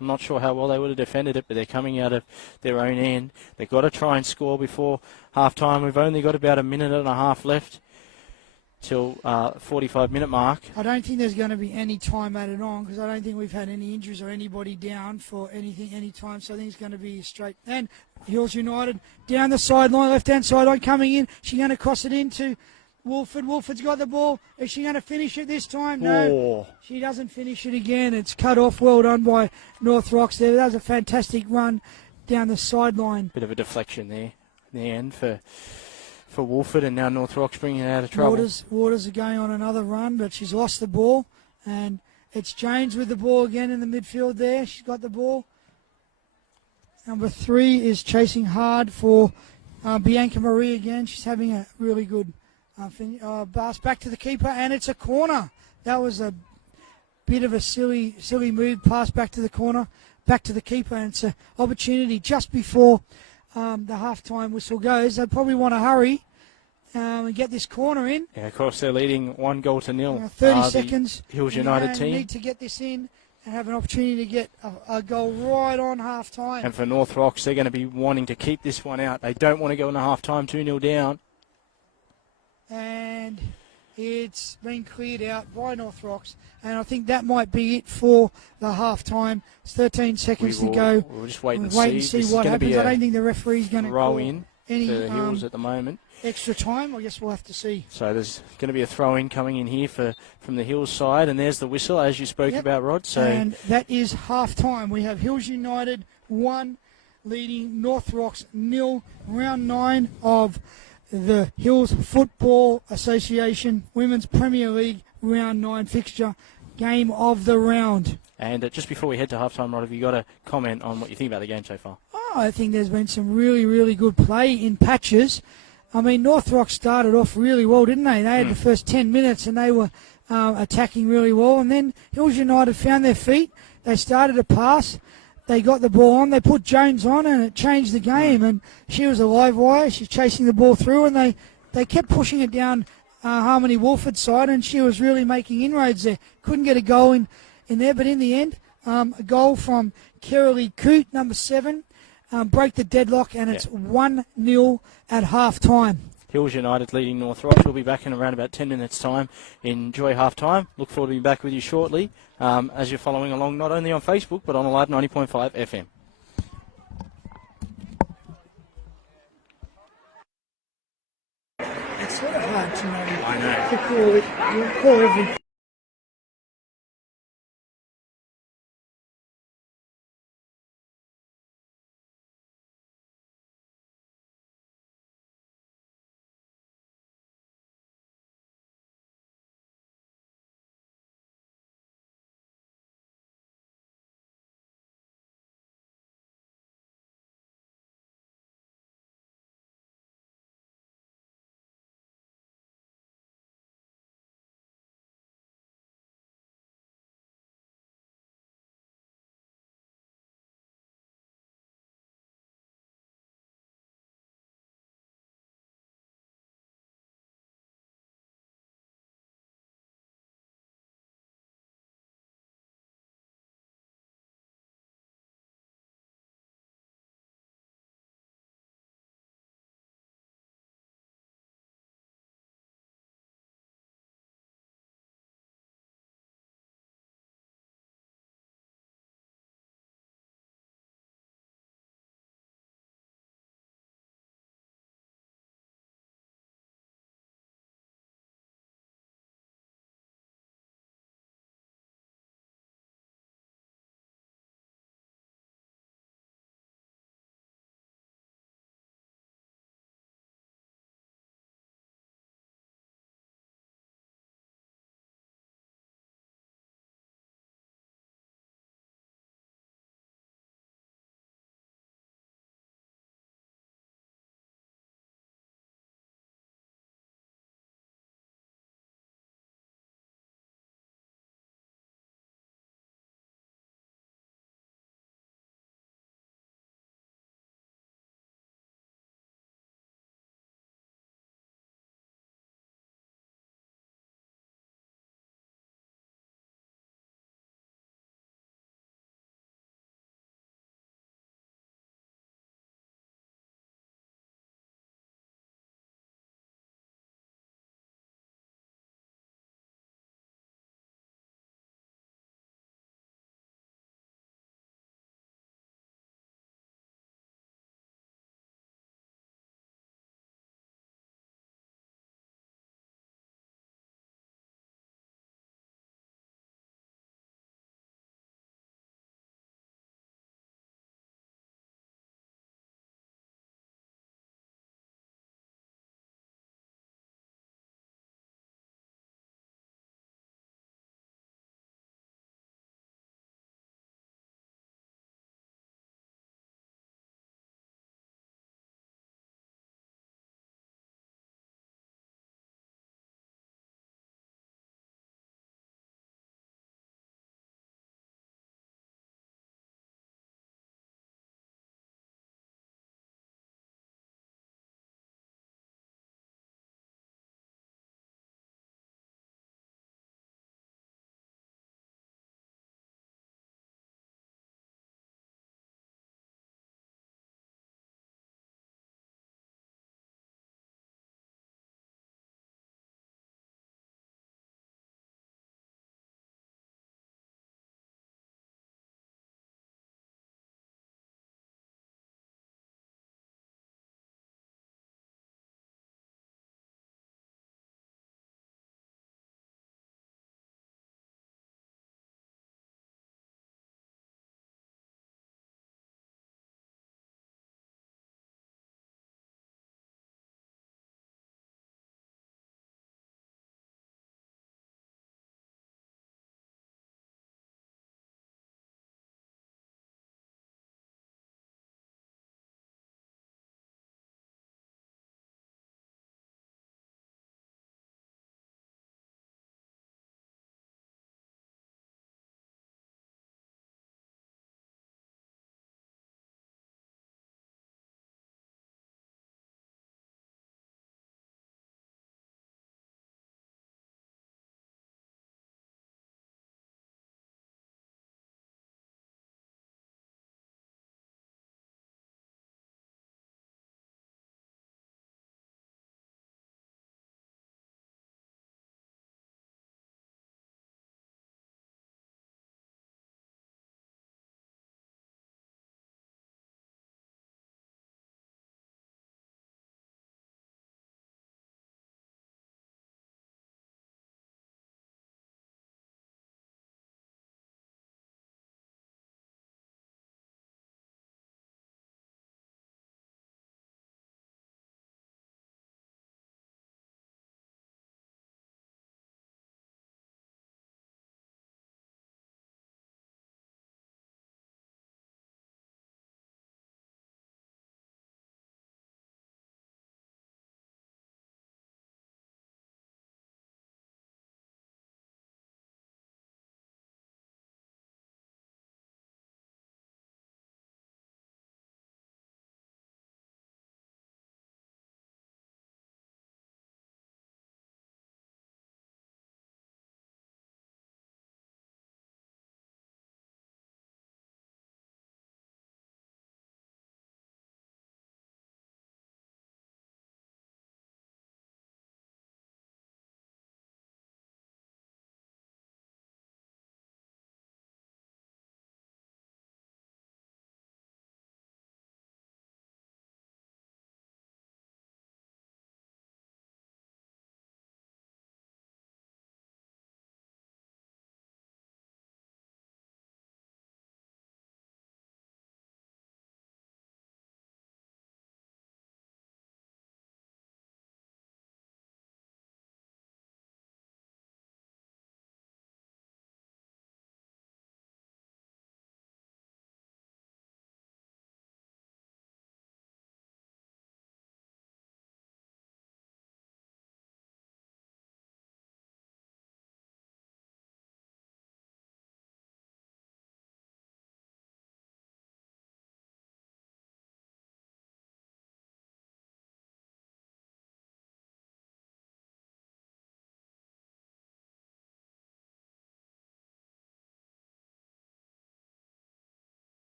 I'm not sure how well they would have defended it, but they're coming out of their own end. They've got to try and score before half-time. We've only got about a minute and a half left. till 45-minute mark. I don't think there's going to be any time added on because I don't think we've had any injuries or anybody down for anything any time. So I think it's going to be straight. And Hills United down the sideline, left-hand sideline coming in. She's going to cross it into Wolford. Wolford's got the ball. Is she going to finish it this time? No. She doesn't finish it again. It's cut off. Well done by North Rocks there. That was a fantastic run down the sideline. Bit of a deflection there in the end for Wolford, and now North Rocks bringing it out of trouble. Waters are going on another run, but she's lost the ball, and it's James with the ball again in the midfield there. She's got the ball. Number 3 is chasing hard for Bianca Marie again. She's having a really good pass back to the keeper, and it's a corner. That was a bit of a silly move, pass back to the corner, back to the keeper, and it's an opportunity just before the half-time whistle goes. They probably want to hurry and get this corner in. Yeah, of course, they're leading 1-0. 30 seconds. Hills United team need to get this in and have an opportunity to get a goal right on half-time. And for North Rocks, they're going to be wanting to keep this one out. They don't want to go into half-time 2-0 down. And it's been cleared out by North Rocks. And I think that might be it for the half-time. It's 13 seconds to go. We'll just wait and see what happens. I don't think the referee's going to throw in any for the Hills at the moment. Extra time. I guess we'll have to see. So there's going to be a throw-in coming in here from the Hills side. And there's the whistle, as you spoke about, Rod. So and that is half-time. We have Hills United 1, leading North Rocks 0. Round 9 of the Hills Football Association Women's Premier League Round 9 fixture, game of the round. And just before we head to halftime, Rod, have you got a comment on what you think about the game so far? Oh, I think there's been some really, really good play in patches. I mean, North Rock started off really well, didn't they? They had the first 10 minutes and they were attacking really well. And then Hills United found their feet. They started to pass. They got the ball on. They put Jones on, and it changed the game. And she was a live wire. She's chasing the ball through, and they kept pushing it down Harmony Wolford's side, and she was really making inroads there. Couldn't get a goal in there, but in the end, a goal from Kiralee Coote, number 7, broke the deadlock, and it's 1-0 at half-time. Hills United leading North Rocks. We'll be back in around about 10 minutes' time. Enjoy half-time. Look forward to being back with you shortly as you're following along not only on Facebook but on Alive 90.5 FM. It's sort of hard to know. I know. To call every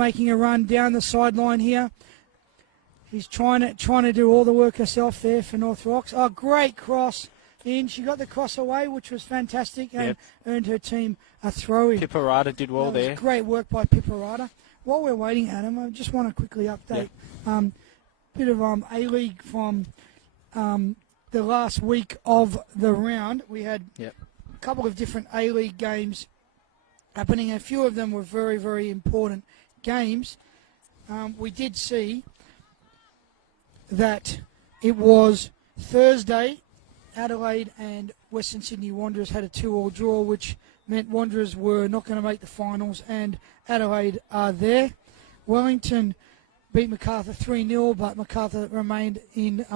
making a run down the sideline here. He's trying to do all the work herself there for North Rocks. Oh, great cross in. She got the cross away, which was fantastic, and earned her team a throw in. Pipparata did well there. Great work by Pipparata. While we're waiting, Adam, I just want to quickly update. Bit of A-League from the last week of the round. We had a couple of different A-League games happening. A few of them were very, very important games. We did see that it was Thursday. Adelaide and Western Sydney Wanderers had a 2-2 draw, which meant Wanderers were not going to make the finals, and Adelaide are there. Wellington beat Macarthur 3-0, but Macarthur remained in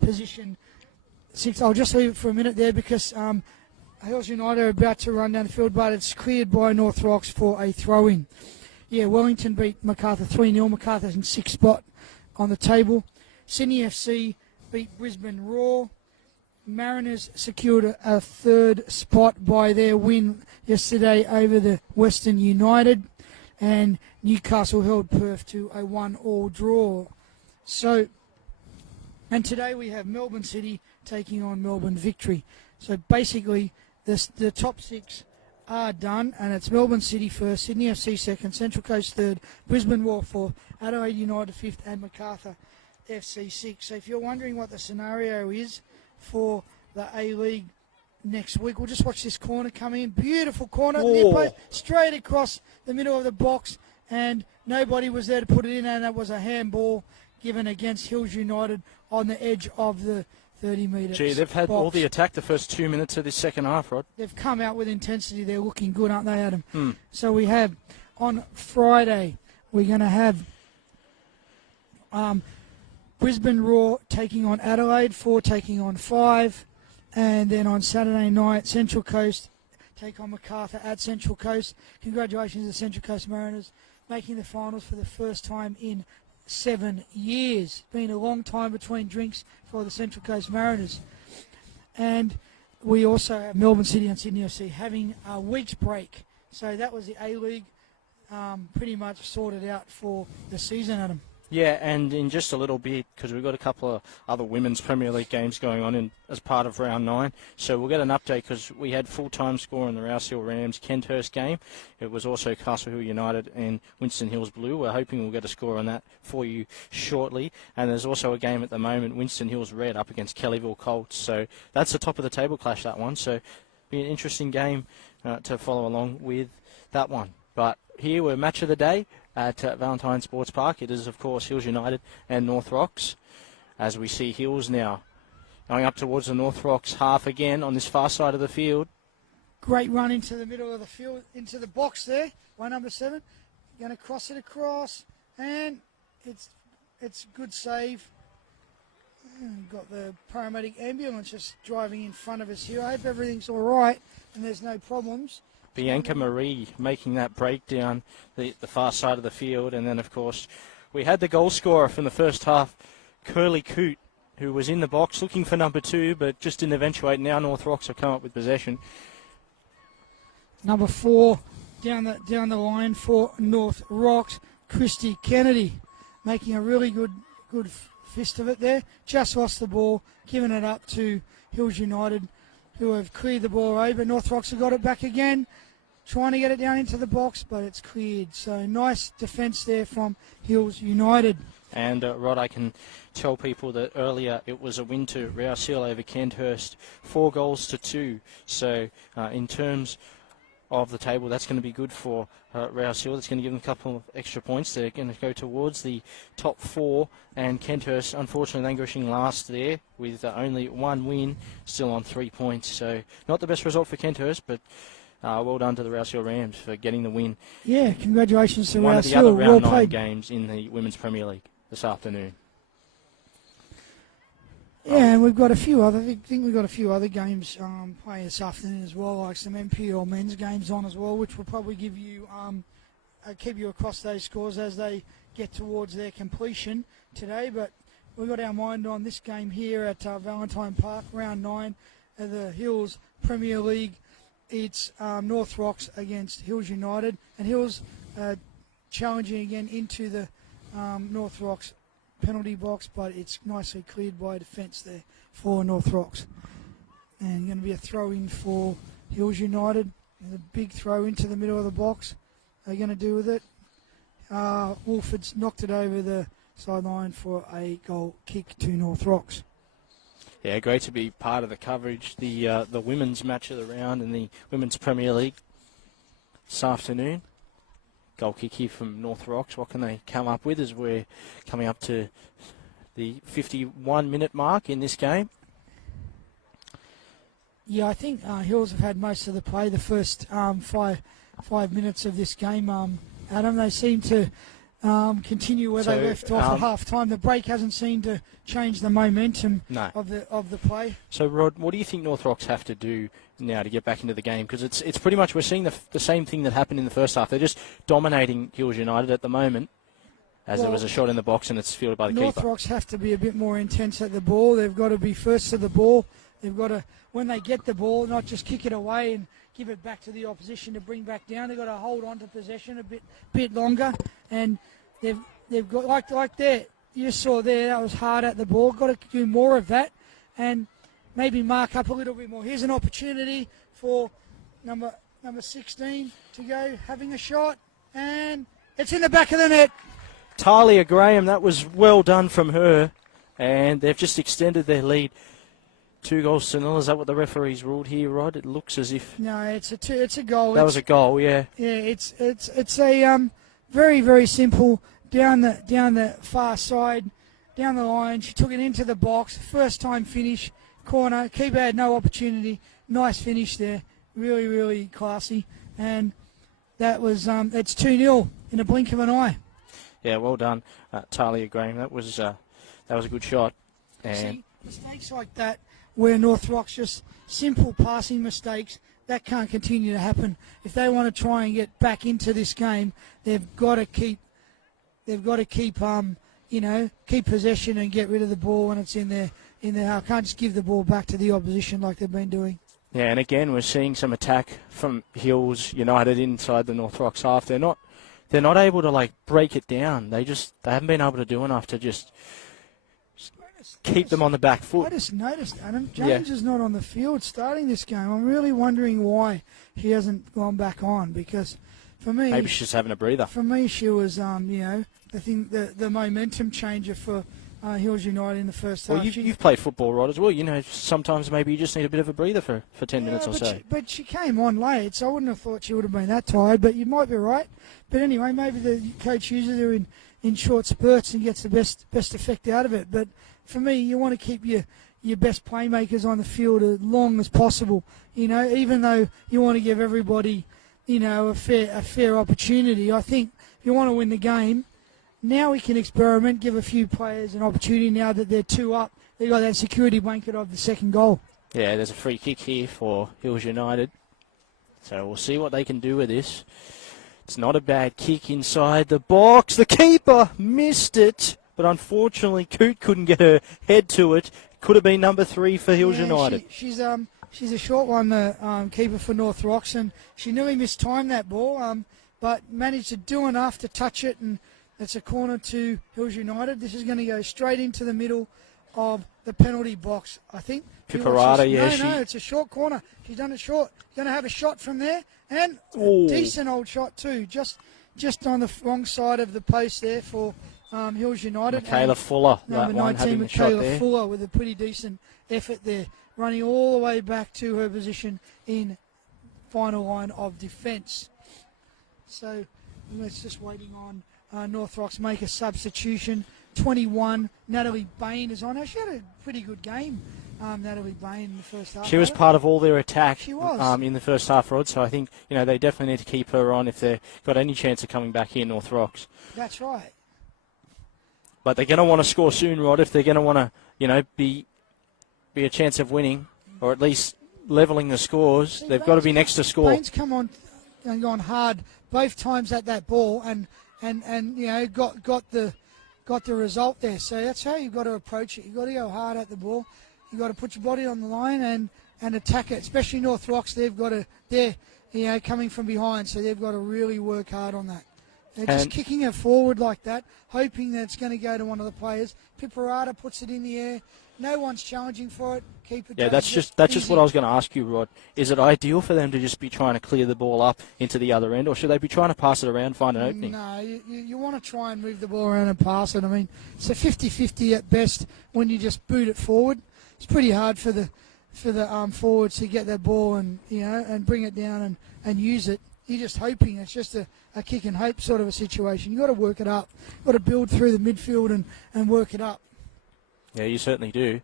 position 6. I'll just leave it for a minute there because Hills United are about to run down the field, but it's cleared by North Rocks for a throw-in. Yeah, Wellington beat Macarthur 3-0. Macarthur's in 6th spot on the table. Sydney FC beat Brisbane Roar. Mariners secured a 3rd spot by their win yesterday over the Western United. And Newcastle held Perth to a 1-1 draw. So, and today we have Melbourne City taking on Melbourne Victory. So basically, the top 6 are done, and it's Melbourne City first, Sydney FC second, Central Coast third, Brisbane Roar fourth, Adelaide United fifth, and Macarthur FC 6. So if you're wondering what the scenario is for the A-League next week, we'll just watch this corner come in. Beautiful corner, near post, straight across the middle of the box, and nobody was there to put it in, and that was a handball given against Hills United on the edge of the 30-metre Gee, they've had box. all the attack the first 2 minutes of this second half, Rod. They've come out with intensity. They're looking good, aren't they, Adam? So we have, on Friday, we're going to have Brisbane Roar taking on Adelaide, 4 taking on 5. And then on Saturday night, Central Coast take on Macarthur at Central Coast. Congratulations to the Central Coast Mariners making the finals for the first time in 7 years. Been a long time between drinks for the Central Coast Mariners. And we also have Melbourne City and Sydney FC having a week's break. So that was the A-League pretty much sorted out for the season, Adam. Yeah, and in just a little bit, because we've got a couple of other Women's Premier League games going on as part of Round 9. So we'll get an update because we had full-time score in the Rouse Hill Rams-Kenthurst game. It was also Castle Hill United and Winston Hills Blue. We're hoping we'll get a score on that for you shortly. And there's also a game at the moment, Winston Hills Red up against Kellyville Colts. So that's the top of the table clash, that one. So be an interesting game to follow along with that one. But here we're match of the day at Valentine Sports Park. It is, of course, Hills United and North Rocks. As we see Hills now going up towards the North Rocks half again on this far side of the field. Great run into the middle of the field, into the box there by number 7. Going to cross it across, and it's good save. Got the paramedic ambulance just driving in front of us here. I hope everything's all right and there's no problems. Bianca Marie making that break down the far side of the field. And then, of course, we had the goal scorer from the first half, Curly Coote, who was in the box looking for number 2, but just didn't eventuate. Now North Rocks have come up with possession. Number 4 down the line for North Rocks, Christy Kennedy, making a really good fist of it there. Just lost the ball, giving it up to Hills United, who have cleared the ball over. North Rocks have got it back again, trying to get it down into the box, but it's cleared. So nice defence there from Hills United. And Rod, I can tell people that earlier it was a win to Rouse Hill over Kenthurst, 4-2. So in terms of the table, that's going to be good for Rouse Hill. That's going to give them a couple of extra points. They're going to go towards the top 4, and Kenthurst, unfortunately, languishing last there with only 1 win, still on 3 points. So not the best result for Kenthurst, but well done to the Rouse Hill Rams for getting the win. Yeah, congratulations to One Rouse of the other Hill. Round Well 9 played. games in the Women's Premier League this afternoon. Yeah, and we've got a few other. I think we've got a few other games playing this afternoon as well, like some NPL men's games on as well, which will probably give you keep you across those scores as they get towards their completion today. But we've got our mind on this game here at Valentine Park, Round 9 of the Hills Premier League. It's North Rocks against Hills United, and Hills challenging again into the North Rocks penalty box, but it's nicely cleared by defence there for North Rocks. And going to be a throw-in for Hills United. And a big throw into the middle of the box. They're going to do with it. Wolford's knocked it over the sideline for a goal kick to North Rocks. Yeah, great to be part of the coverage. The women's match of the round in the Women's Premier League this afternoon. Goal kick here from North Rocks. What can they come up with as we're coming up to the 51-minute mark in this game? Yeah, I think Hills have had most of the play the first 5 minutes of this game. Adam, they seem to continue where they left off at half-time. The break hasn't seemed to change the momentum of the play. So, Rod, what do you think North Rocks have to do now to get back into the game? Because it's pretty much, we're seeing the same thing that happened in the first half. They're just dominating Hills United at the moment, as there was a shot in the box and it's fielded by the keeper. North Rocks have to be a bit more intense at the ball. They've got to be first to the ball. They've got to, when they get the ball, not just kick it away and give it back to the opposition to bring back down. They've got to hold on to possession a bit longer. And they've got, like that, you saw there, that was hard at the ball. Got to do more of that and maybe mark up a little bit more. Here's an opportunity for number 16 to go, having a shot, and it's in the back of the net. Talia Graham, that was well done from her, and they've just extended their lead. 2 goals to 0. Is that what the referees ruled here, Rod? It looks as if... No, it's a goal. That was a goal, yeah. Yeah, it's a very, very simple down the far side, down the line. She took it into the box. First time finish, corner. Keeper had no opportunity. Nice finish there. Really, really classy. And that was it's 2-0 in a blink of an eye. Yeah, well done, Talia Graham. That was a good shot. And see, mistakes like that, where North Rocks just simple passing mistakes, that can't continue to happen. If they want to try and get back into this game, they've got to keep keep possession and get rid of the ball when it's in their half. Can't just give the ball back to the opposition like they've been doing. Yeah, and again we're seeing some attack from Hills United inside the North Rocks half. They're not able to break it down. They haven't been able to do enough to just keep them on the back foot. I just noticed, Adam, James is not on the field starting this game. I'm really wondering why he hasn't gone back on, because for me... Maybe she's just having a breather. For me, she was, the momentum changer for Hills United in the first half. Well, you've played football, Rod, as well. Sometimes maybe you just need a bit of a breather for 10 minutes or so. But she came on late, so I wouldn't have thought she would have been that tired, but you might be right. But anyway, maybe the coach uses her in short spurts and gets the best effect out of it. But for me, you want to keep your best playmakers on the field as long as possible. Even though you want to give everybody, a fair opportunity. I think if you want to win the game, now we can experiment, give a few players an opportunity now that they're 2 up. They've got that security blanket of the second goal. Yeah, there's a free kick here for Hills United. So we'll see what they can do with this. It's not a bad kick inside the box. The keeper missed it. But unfortunately, Coote couldn't get her head to it. Could have been number 3 for Hills United. She's a short one, the keeper for North Rocks, and she nearly mistimed that ball, but managed to do enough to touch it, and it's a corner to Hills United. This is going to go straight into the middle of the penalty box, I think. Piparata, No, it's a short corner. She's done it short. Going to have a shot from there, and Ooh. A decent old shot too, just on the wrong side of the post there for Hills United. Michaela Fuller, number 19, Michaela Fuller, with a pretty decent effort there, running all the way back to her position in final line of defence. So let's just waiting on North Rocks make a substitution. 21, Natalie Bain is on her. She had a pretty good game, Natalie Bain, in the first half. She was part of all their attack she was. In the first half, Rod, so I think they definitely need to keep her on if they've got any chance of coming back here, North Rocks. That's right. But they're going to want to score soon, Rod, if they're going to want to, be a chance of winning, or at least levelling the scores. See, they've got to be next to score. Bain's come on and gone hard both times at that ball, and got the result there. So that's how you've got to approach it. You've got to go hard at the ball. You've got to put your body on the line and attack it. Especially North Rocks, they're coming from behind, so they've got to really work hard on that. They're just kicking it forward like that, hoping that it's going to go to one of the players. Piparata puts it in the air. No one's challenging for it. Keep it. Yeah, that's just what I was going to ask you, Rod. Is it ideal for them to just be trying to clear the ball up into the other end, or should they be trying to pass it around, find an opening? No, you want to try and move the ball around and pass it. I mean, it's a 50-50 at best when you just boot it forward. It's pretty hard for the forwards to get that ball and and bring it down and use it. You're just hoping. It's just a kick and hope sort of a situation. You've got to work it up. You've got to build through the midfield and work it up. Yeah, you certainly do.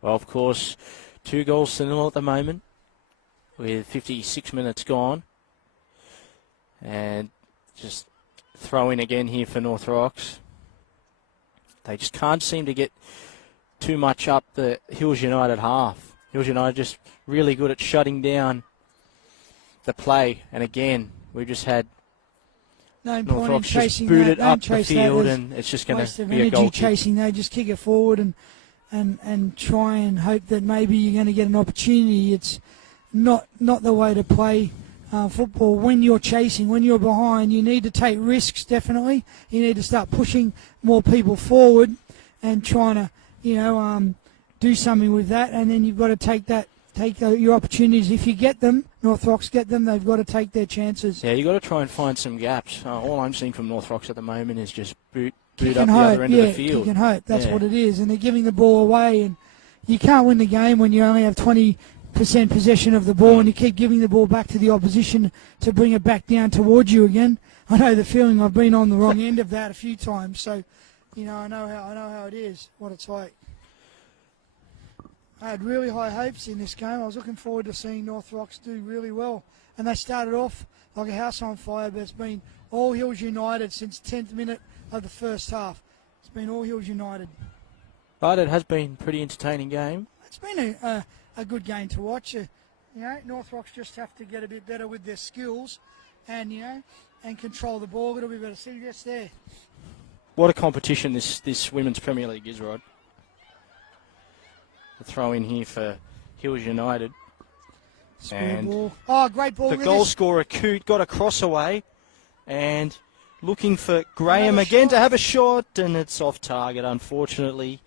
Well, of course, 2-0 at the moment with 56 minutes gone. And just throw in again here for North Rocks. They just can't seem to get too much up the Hills United half. Hills United just really good at shutting down the play. And again, we just had North Rocks just boot it up the field, and it's just going to be a goal kick. Chasing, they just kick it forward and try and hope that maybe you're going to get an opportunity. It's not the way to play football. When you're chasing, when you're behind, you need to take risks, definitely. You need to start pushing more people forward and trying to, do something with that. And then you've got to take your opportunities. If you get them, North Rocks get them, they've got to take their chances. Yeah, you've got to try and find some gaps. All I'm seeing from North Rocks at the moment is just boot up the other end of the field. Kick and hope, that's what it is. And they're giving the ball away, and you can't win the game when you only have 20% possession of the ball and you keep giving the ball back to the opposition to bring it back down towards you again. I know the feeling. I've been on the wrong end of that a few times, so I know how it is, what it's like. I had really high hopes in this game. I was looking forward to seeing North Rocks do really well. And they started off like a house on fire, but it's been all Hills United since 10th minute of the first half. It's been all Hills United. But it has been a pretty entertaining game. It's been a good game to watch. North Rocks just have to get a bit better with their skills and control the ball a little bit better. See, just there. What a competition this Women's Premier League is, Rod. The throw in here for Hills United. And ball. Oh, great ball. The goal scorer, Coote, got a cross away and looking for Graham again to have a shot, and it's off target, unfortunately.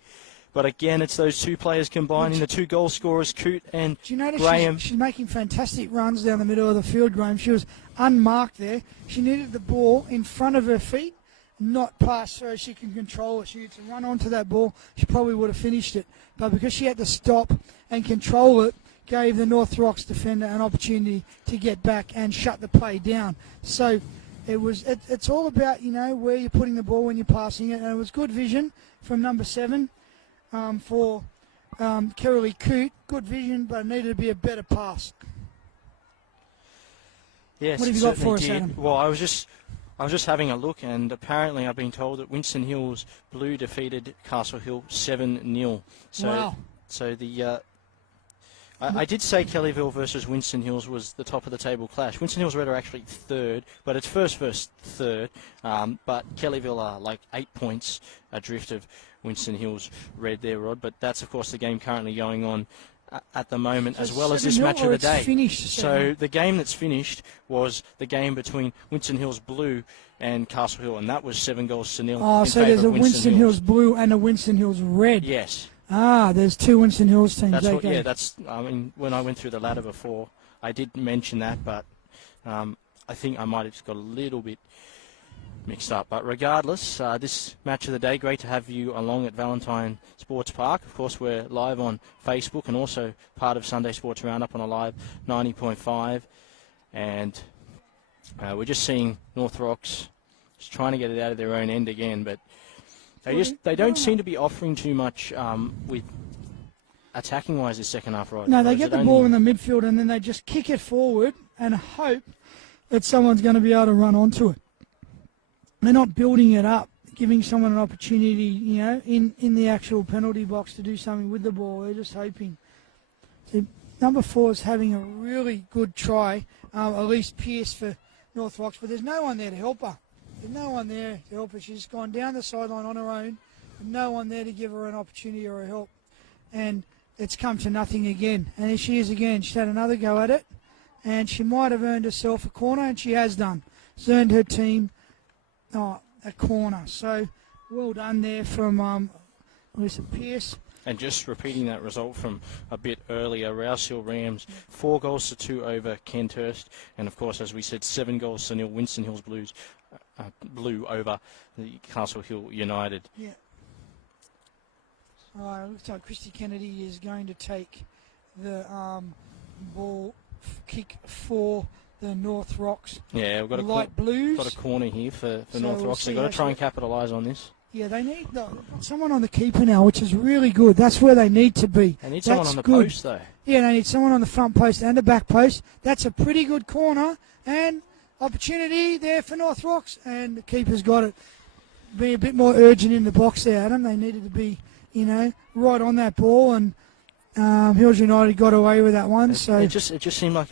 But again, it's those two players combining, the two goal scorers, Coote and Graham. She's making fantastic runs down the middle of the field, Graham. She was unmarked there. She needed the ball in front of her feet, not pass so she can control it. She needs to run onto that ball. She probably would have finished it. But because she had to stop and control it, gave the North Rocks defender an opportunity to get back and shut the play down. So it's all about, where you're putting the ball when you're passing it. And it was good vision from number 7 for Kerry Coote. Good vision, but it needed to be a better pass. Yes, what have you got for us, Adam? Well, I was just having a look, and apparently I've been told that Winston Hills Blue defeated Castle Hill 7-0. Wow. So I did say Kellyville versus Winston Hills was the top of the table clash. Winston Hills Red are actually third, but it's first versus third. But Kellyville are like 8 points adrift of Winston Hills Red there, Rod. But that's, of course, the game currently going on at the moment, as well as this match of the day. So the game that's finished was the game between Winston Hills Blue and Castle Hill, and that was 7-0. Oh, so there's a Winston Hills Blue and a Winston Hills Red. Yes. There's two Winston Hills teams. When I went through the ladder before, I did mention that, but I think I might have just got a little bit mixed up. But regardless, this match of the day, great to have you along at Valentine Sports Park. Of course, we're live on Facebook and also part of Sunday Sports Roundup on a live 90.5. And we're just seeing North Rocks just trying to get it out of their own end again, but they don't seem to be offering too much with attacking-wise this second half, right? No, they get the ball in the midfield and then they just kick it forward and hope that someone's going to be able to run onto it. They're not building it up, giving someone an opportunity, in the actual penalty box to do something with the ball. They're just hoping. So number 4 is having a really good try, Elise Pearce for North Rocks, but there's no one there to help her. There's no one there to help her. She's gone down the sideline on her own, with no one there to give her an opportunity or a help. And it's come to nothing again. And here she is again. She's had another go at it, and she might have earned herself a corner, and she has done. She's earned her team a corner. So well done there from Lisa Pearce. And just repeating that result from a bit earlier, Rouse Hill Rams 4-2 over Kenthurst, and of course, as we said, 7-0 Winston Hills Blues Blue over the Castle Hill United. Yeah. Looks like Christy Kennedy is going to take the ball kick for the North Rocks. Yeah, we've got Light Blues. Got a corner here for North we'll Rocks. They've got to try and capitalise on this. Yeah, they need someone on the keeper now, which is really good. That's where they need to be. They need someone on the good. post, though. Yeah, they need someone on the front post and the back post. That's a pretty good corner and opportunity there for North Rocks, and the keeper's got it. Be a bit more urgent in the box there, Adam. They needed to be, right on that ball, and Hills United got away with that one. It just seemed like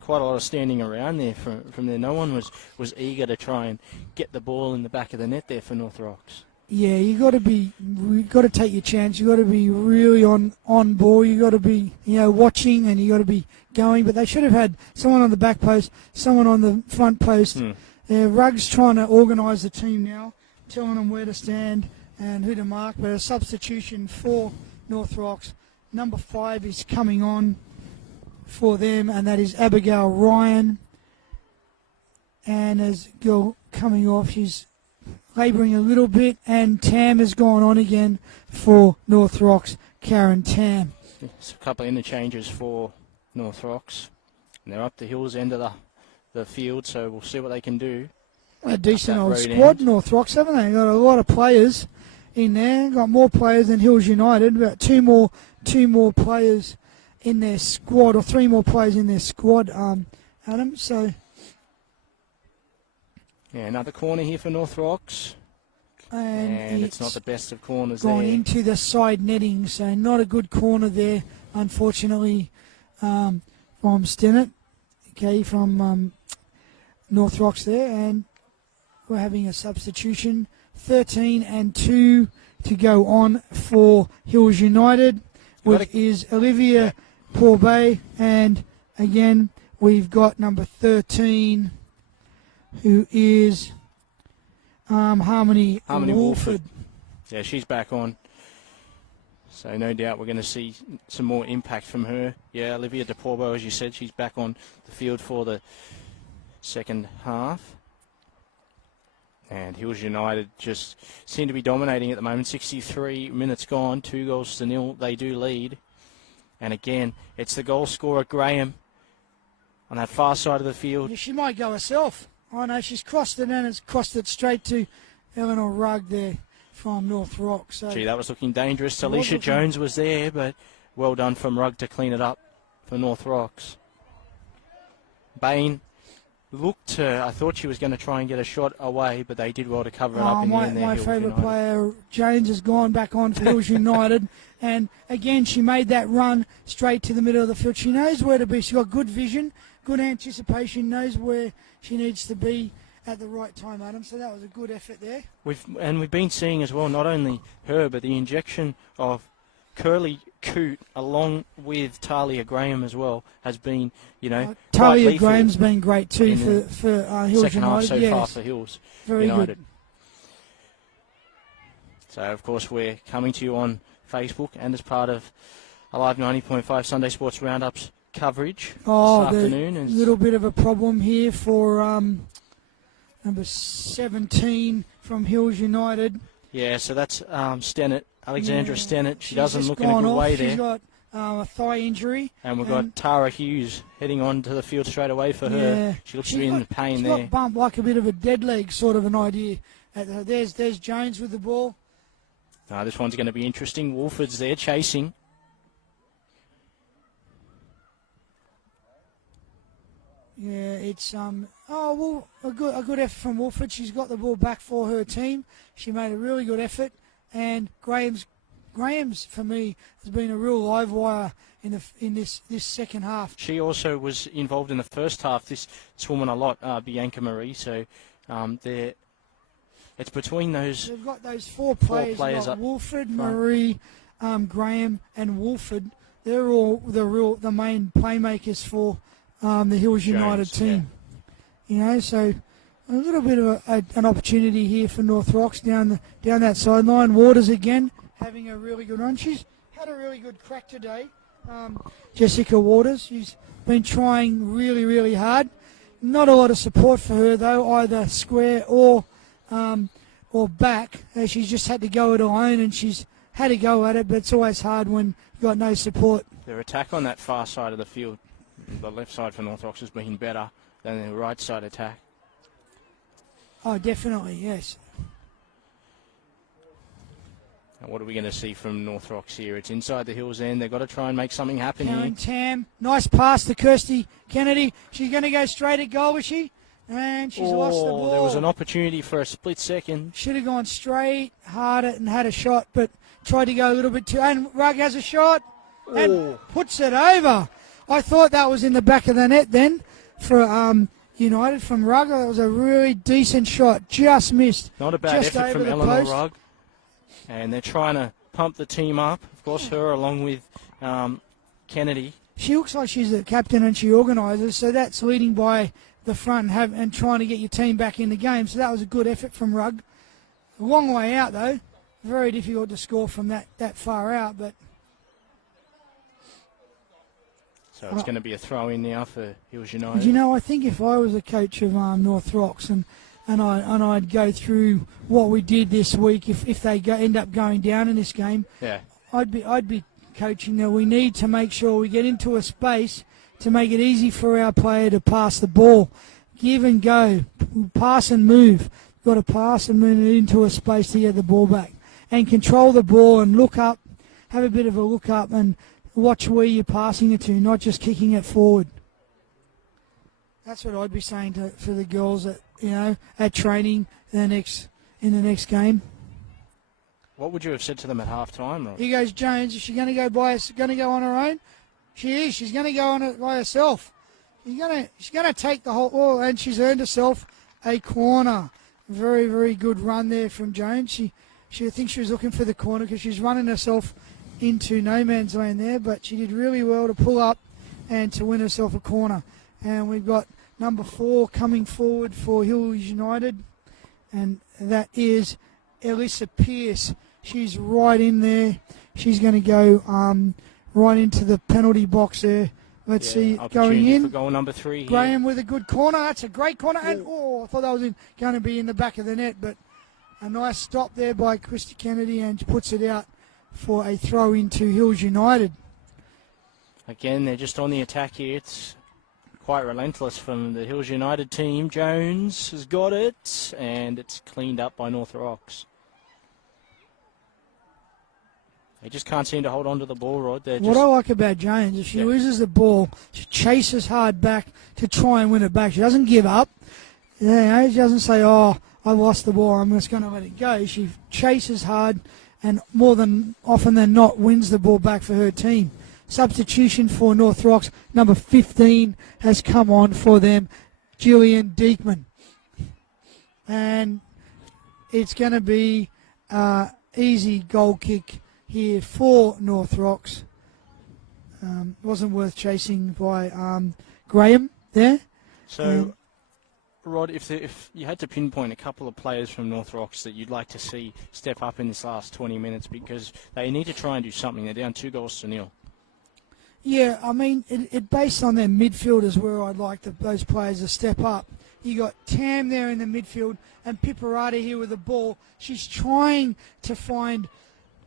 quite a lot of standing around there from there. No one was eager to try and get the ball in the back of the net there for North Rocks. Yeah, you got to take your chance. You got to be really on ball. You got to be watching, and you got to be going. But they should have had someone on the back post, someone on the front post. Ruggs trying to organise the team now, telling them where to stand and who to mark. But a substitution for North Rocks. Number 5 is coming on for them, and that is Abigail Ryan. And as girl coming off, she's labouring a little bit, and Tam has gone on again for North Rocks, Karen Tam. It's a couple of interchanges for North Rocks. And they're up the Hills end of the field, so we'll see what they can do. A decent old squad, North Rocks, haven't they? Got a lot of players in there. Got more players than Hills United. About two more players in their squad, or 3 more players in their squad, Adam. So... yeah, another corner here for North Rocks. And it's not the best of corners there. Going into the side netting, so not a good corner there, unfortunately, from Stennett. Okay, from North Rocks there. And we're having a substitution. 13 and 2 to go on for Hills United, which is Olivia Porbay. And again, we've got number 13... who is Harmony Wolford. Yeah, she's back on. So no doubt we're going to see some more impact from her. Yeah, Olivia De Porbo, as you said, she's back on the field for the second half. And Hills United just seem to be dominating at the moment. 63 minutes gone, 2-0. They do lead. And again, it's the goal scorer, Graham, on that far side of the field. Yeah, she might go herself. I know, she's crossed it, and it's crossed it straight to Eleanor Rugg there from North Rock. So gee, that was looking dangerous. Alicia Jones was there, but well done from Rugg to clean it up for North Rocks. Bain looked, I thought she was going to try and get a shot away, but they did well to cover it up in the end there. My favourite player, Jones, has gone back on for Hills United. And again, she made that run straight to the middle of the field. She knows where to be. She's got good vision, good anticipation, knows where she needs to be at the right time, Adam. So that was a good effort there. We've been seeing as well, not only her, but the injection of Curly Coote along with Talia Graham as well has been, Talia Graham's been great too for Hills second United. Half so far for Hills Very United. Good. So of course we're coming to you on Facebook and as part of a live 90.5 Sunday Sports Roundups coverage this afternoon. A little bit of a problem here for number 17 from Hills United. Yeah, so that's Stennett, Alexandra Stennett. She doesn't look in a good way there. She's got a thigh injury. And we've got Tara Hughes heading on to the field straight away for her. She looks to be in pain there. She's got bumped like a bit of a dead leg sort of an idea. There's Jones with the ball. This one's going to be interesting. Wolford's there chasing. Yeah, it's a good effort from Wolford. She's got the ball back for her team. She made a really good effort, and Graham's for me has been a real live wire in this second half. She also was involved in the first half. This woman a lot, Bianca Marie. So it's between those. They've got those four players up Wolford, front. Marie, Graham, and Wolford. They're all the main playmakers for the Hills United team. Yeah. So a little bit of an opportunity here for North Rocks down that sideline. Waters again having a really good run. She's had a really good crack today. Jessica Waters. She's been trying really, really hard. Not a lot of support for her though, either square or back. She's just had to go it alone, and she's had to go at it. But it's always hard when you've got no support. Their attack on that far side of the field, the left side for North Rocks, has been better than their right side attack. Oh, definitely, yes. And what are we going to see from North Rocks here? It's inside the Hills end. They've got to try and make something happen Karen here. Tam, nice pass to Kirsty Kennedy. She's going to go straight at goal, is she? And she's lost the ball. There was an opportunity for a split second. Should have gone straight, harder, and had a shot, but tried to go a little bit too. And Rugg has a shot and puts it over. I thought that was in the back of the net then for United from Rugg. That was a really decent shot. Just missed. Not a bad just effort over from the Eleanor post. Rugg. And they're trying to pump the team up. Of course, her along with Kennedy. She looks like she's the captain and she organises, so that's leading by the front and trying to get your team back in the game. So that was a good effort from Rugg. A long way out, though. Very difficult to score from that far out, but... So it's going to be a throw-in now for Hills United. You know, I think if I was a coach of North Rocks and I'd go through what we did this week, if they end up going down in this game, yeah, I'd be coaching that we need to make sure we get into a space to make it easy for our player to pass the ball. Give and go, pass and move. Got to pass and move into a space to get the ball back and control the ball and look up, have a bit of a look up and watch where you're passing it to, not just kicking it forward. That's what I'd be saying for the girls at training in the next game. What would you have said to them at half time, Rob? Here goes Jones. Is she going to go on her own? She is. She's going to go on it by herself. She's going to take the whole ball, and she's earned herself a corner. Very, very good run there from Jones. I think she was looking for the corner because she's running herself into no man's land there, but she did really well to pull up and to win herself a corner. And we've got number 4 coming forward for Hills United, and that is Alyssa Pearce. She's right in there. She's going to go right into the penalty box there. Let's see, going in. For goal number 3 here. Graham with a good corner. That's a great corner. And I thought that was going to be in the back of the net, but a nice stop there by Christy Kennedy and puts it out for a throw into Hills United. Again, they're just on the attack here. It's quite relentless from the Hills United team. Jones has got it, and it's cleaned up by North Rocks. They just can't seem to hold on to the ball, Rod. What I like about Jones, if she loses the ball, she chases hard back to try and win it back. She doesn't give up. She doesn't say, I lost the ball, I'm just going to let it go. She chases hard and more than often than not wins the ball back for her team. Substitution for North Rocks, number 15 has come on for them, Gillian Diekman. And it's going to be easy goal kick here for North Rocks. Wasn't worth chasing by Graham there. So, Rod, if you had to pinpoint a couple of players from North Rocks that you'd like to see step up in this last 20 minutes, because they need to try and do something. They're down 2-0. Yeah, I mean, it based on their midfielders where I'd like those players to step up. You got Tam there in the midfield and Piparati here with the ball. She's trying to find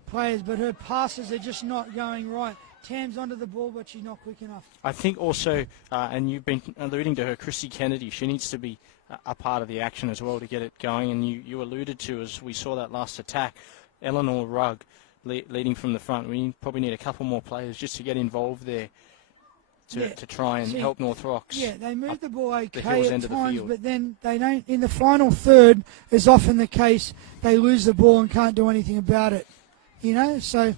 players, but her passes are just not going right. Tam's onto the ball, but she's not quick enough. I think also, and you've been alluding to her, Christy Kennedy, she needs to be a part of the action as well to get it going. And you alluded to, as we saw that last attack, Eleanor Rugg leading from the front. We probably need a couple more players just to get involved there to try and help North Rocks. Yeah, they move the ball okay at times, but then they don't. In the final third, is often the case, they lose the ball and can't do anything about it. So...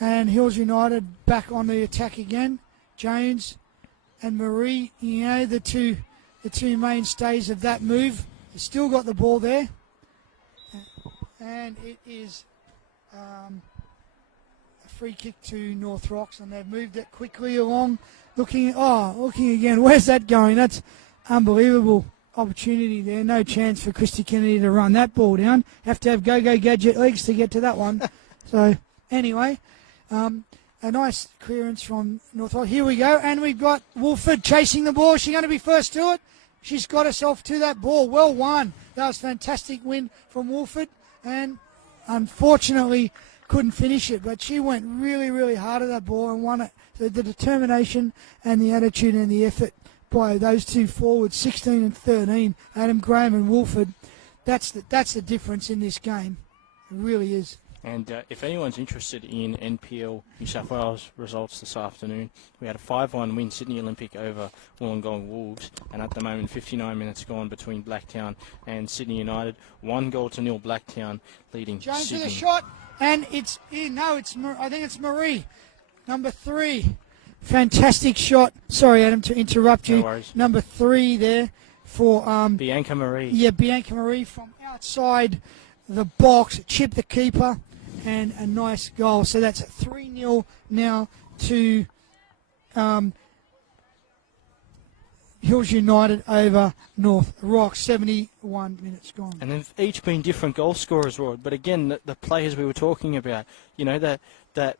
And Hills United back on the attack again. Jones and Marie, the two mainstays of that move. They still got the ball there. And it is a free kick to North Rocks, and they've moved it quickly along. Looking again. Where's that going? That's unbelievable. opportunity there. No chance for Christy Kennedy to run that ball down. Have to have go-go gadget legs to get to that one. So, anyway, a nice clearance from North. Here we go, and we've got Wolford chasing the ball. She's going to be first to it. She's got herself to that ball. Well won. That was a fantastic win from Wolford, and unfortunately couldn't finish it. But she went really, really hard at that ball and won it. So the determination and the attitude and the effort by those two forwards, 16 and 13, Adam Graham and Wolford, that's the difference in this game. It really is. And if anyone's interested in NPL New South Wales results this afternoon, we had a 5-1 win Sydney Olympic over Wollongong Wolves, and at the moment 59 minutes gone between Blacktown and Sydney United. 1-0 Blacktown leading Jones Sydney. with a shot, and it's in. No, I think it's Marie, number 3. Fantastic shot. Sorry, Adam, to interrupt you. No worries. Number 3 there for Bianca Marie. Yeah, Bianca Marie from outside the box, chipped the keeper, and a nice goal. So that's 3-0 now to Hills United over North Rock. 71 minutes gone. And they've each been different goal scorers, Rod. But again, the players we were talking about, you know, that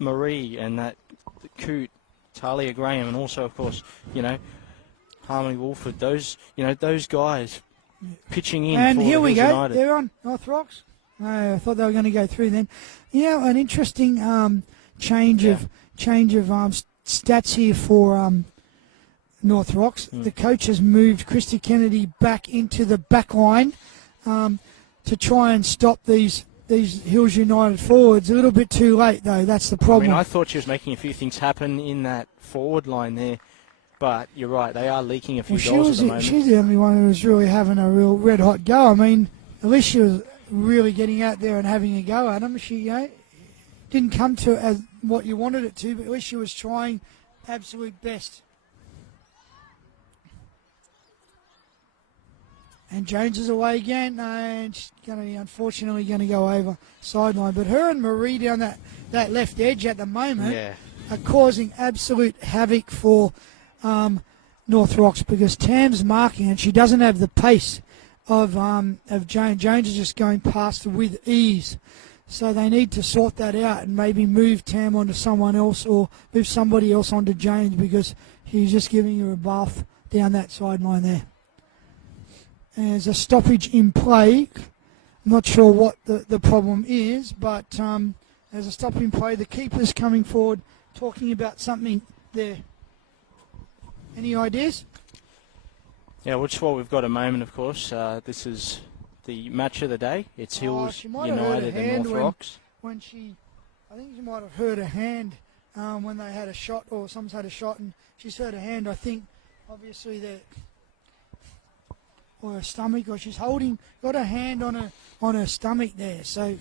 Marie and that Coot, Talia Graham, and also, of course, you know, Harmony Wolford. Those guys pitching in. And for here we Hills go. United. They're on North Rocks. No, I thought they were going to go through then. Yeah, an interesting change of stats here for North Rocks. The coach has moved Christy Kennedy back into the back line to try and stop these Hills United forwards. A little bit too late, though. That's the problem. I mean, I thought she was making a few things happen in that forward line there. But you're right, they are leaking a few goals at the moment. She's the only one who was really having a real red-hot go. I mean, at least she was really getting out there and having a go at them. She didn't come to as what you wanted it to, but at least she was trying absolute best. And Jones is away again, and she's unfortunately going to go over sideline. But her and Marie down that left edge at the moment are causing absolute havoc for North Rocks, because Tam's marking and she doesn't have the pace of Jones. Jones is just going past with ease. So they need to sort that out and maybe move Tam onto someone else or move somebody else onto Jones, because he's just giving her a bath down that sideline there. And there's a stoppage in play. I'm not sure what the problem is, but there's a stop in play. The keeper's coming forward talking about something there. Any ideas? Yeah, which is what we've got at the moment, of course. This is the match of the day. It's Hills United and North Rocks. I think she might have hurt her hand when they had a shot, or someone's had a shot, and she's hurt her hand. I think, obviously, or her stomach, or she's got her hand on her stomach there. So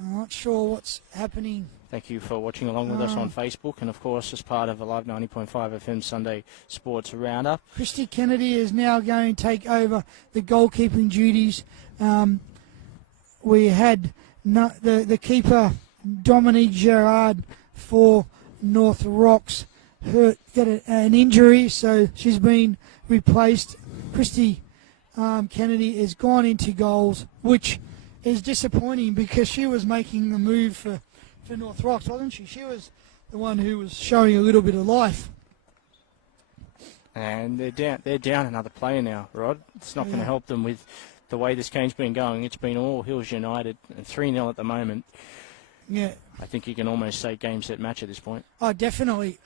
I'm not sure what's happening. Thank you for watching along with us on Facebook, and of course as part of Alive 90.5 FM Sunday Sports Roundup. Christy Kennedy is now going to take over the goalkeeping duties. We had the keeper, Dominique Gerard, for North Rocks, got an injury, so she's been replaced. Christy Kennedy has gone into goals, which is disappointing because she was making the move for North Rocks, wasn't she? She was the one who was showing a little bit of life. And they're down another player now, Rod. It's not going to help them with the way this game's been going. It's been all Hills United, and 3-0 at the moment. Yeah. I think you can almost say game, set, match at this point. Oh, definitely.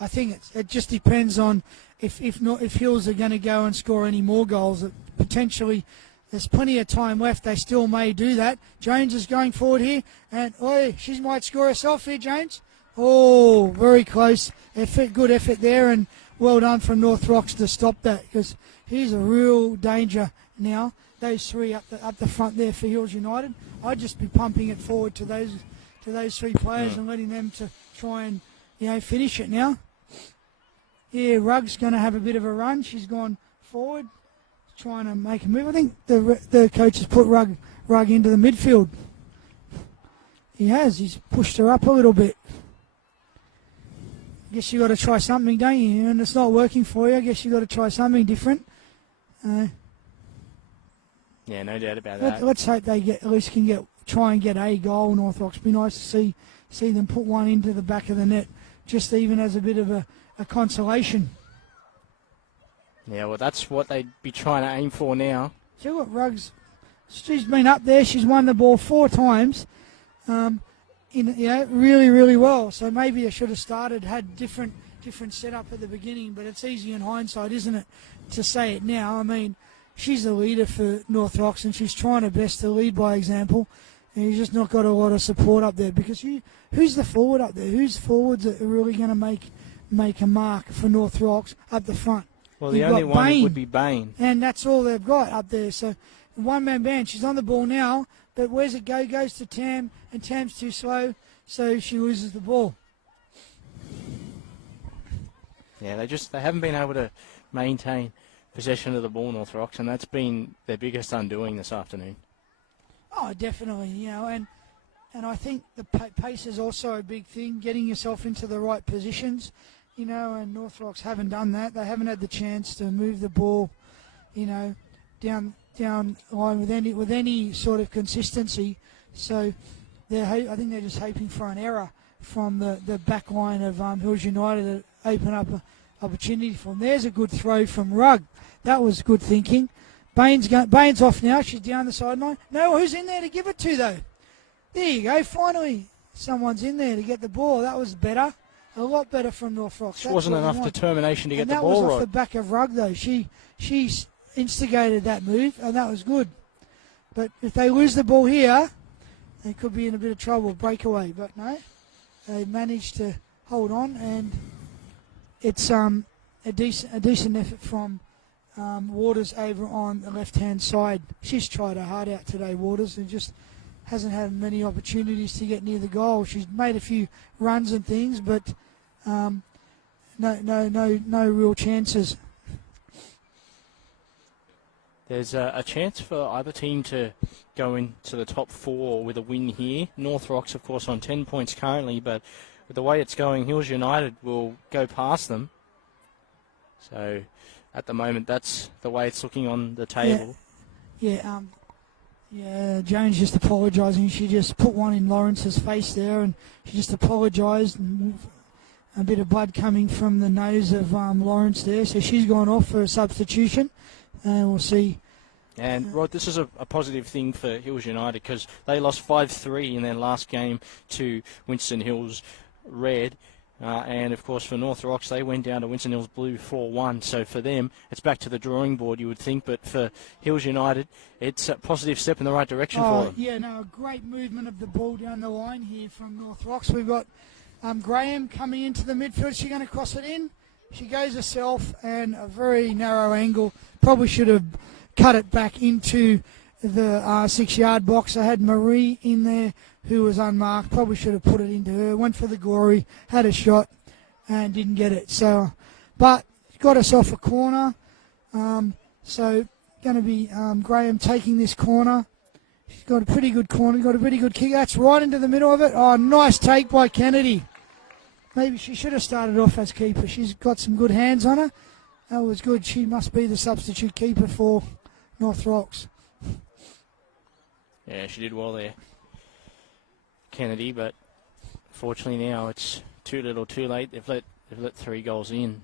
I think it just depends on if Hills are going to go and score any more goals. Potentially, there's plenty of time left. They still may do that. Jones is going forward here, and she might score herself here, Jones. Oh, very close. Good effort there, and well done from North Rocks to stop that, because he's a real danger now. Those three up the front there for Hills United. I'd just be pumping it forward to those three players and letting them to try and finish it now. Yeah, Rugg's going to have a bit of a run. She's gone forward, trying to make a move. I think the coach has put Rugg into the midfield. He has. He's pushed her up a little bit. guess you got to try something, don't you? And it's not working for you. I guess you got to try something different. Yeah, no doubt about that. Let's hope they try and get a goal. North Rock's be nice to see them put one into the back of the net, just even as a bit of a consolation. Yeah, well, that's what they'd be trying to aim for now. See what Ruggs? She's been up there. She's won the ball 4 times. Really, really well. So maybe I should have had different setup at the beginning. But it's easy in hindsight, isn't it, to say it now? I mean, she's the leader for North Rocks, and she's trying her best to lead by example. And you've just not got a lot of support up there because who's the forward up there? Who's forwards that are really going to make a mark for North Rocks up the front? Well, the only one would be Bain. And that's all they've got up there. So one-man band. She's on the ball now, but where's it go? Goes to Tam, and Tam's too slow, so she loses the ball. Yeah, they haven't been able to maintain possession of the ball, North Rocks, and that's been their biggest undoing this afternoon. Oh, definitely, and I think the pace is also a big thing, getting yourself into the right positions, and North Rocks haven't done that. They haven't had the chance to move the ball, down line with any sort of consistency. So I think they're just hoping for an error from the back line of Hills United to open up an opportunity for them. There's a good throw from Rugg. That was good thinking. Bain's off now. She's down the sideline. No, who's in there to give it to, though? There you go. Finally, someone's in there to get the ball. That was better. A lot better from North Rocks. It wasn't enough determination to get the ball right. That was off the back of Rugg, though. She instigated that move, and that was good. But if they lose the ball here, they could be in a bit of trouble, breakaway. But no, they managed to hold on, and it's a decent effort from Waters over on the left-hand side. She's tried her heart out today, Waters, and just hasn't had many opportunities to get near the goal. She's made a few runs and things, but no real chances. There's a chance for either team to go into the top 4 with a win here. North Rocks, of course, on 10 points currently, but with the way it's going, Hills United will go past them. So at the moment, that's the way it's looking on the table. Jones just apologising. She just put one in Lawrence's face there, and she just apologised, and a bit of blood coming from the nose of Lawrence there. So she's gone off for a substitution, and we'll see. And, Rod, this is a positive thing for Hills United because they lost 5-3 in their last game to Winston Hills Red. And, of course, for North Rocks, they went down to Winston Hills Blue 4-1. So for them, it's back to the drawing board, you would think. But for Hills United, it's a positive step in the right direction for them. Yeah, a great movement of the ball down the line here from North Rocks. We've got Graham coming into the midfield. She's going to cross it in. She goes herself, and a very narrow angle. Probably should have cut it back into the 6-yard box. I had Marie in there who was unmarked. Probably should have put it into her. Went for the glory, had a shot, and didn't get it. So, but got herself a corner. So going to be Graham taking this corner. She's got a pretty good corner. Got a pretty good kick. That's right into the middle of it. Oh, nice take by Kennedy. Maybe she should have started off as keeper. She's got some good hands on her. That was good. She must be the substitute keeper for North Rocks. Yeah, she did well there, Kennedy, but fortunately now it's too little too late. They've let 3 goals in.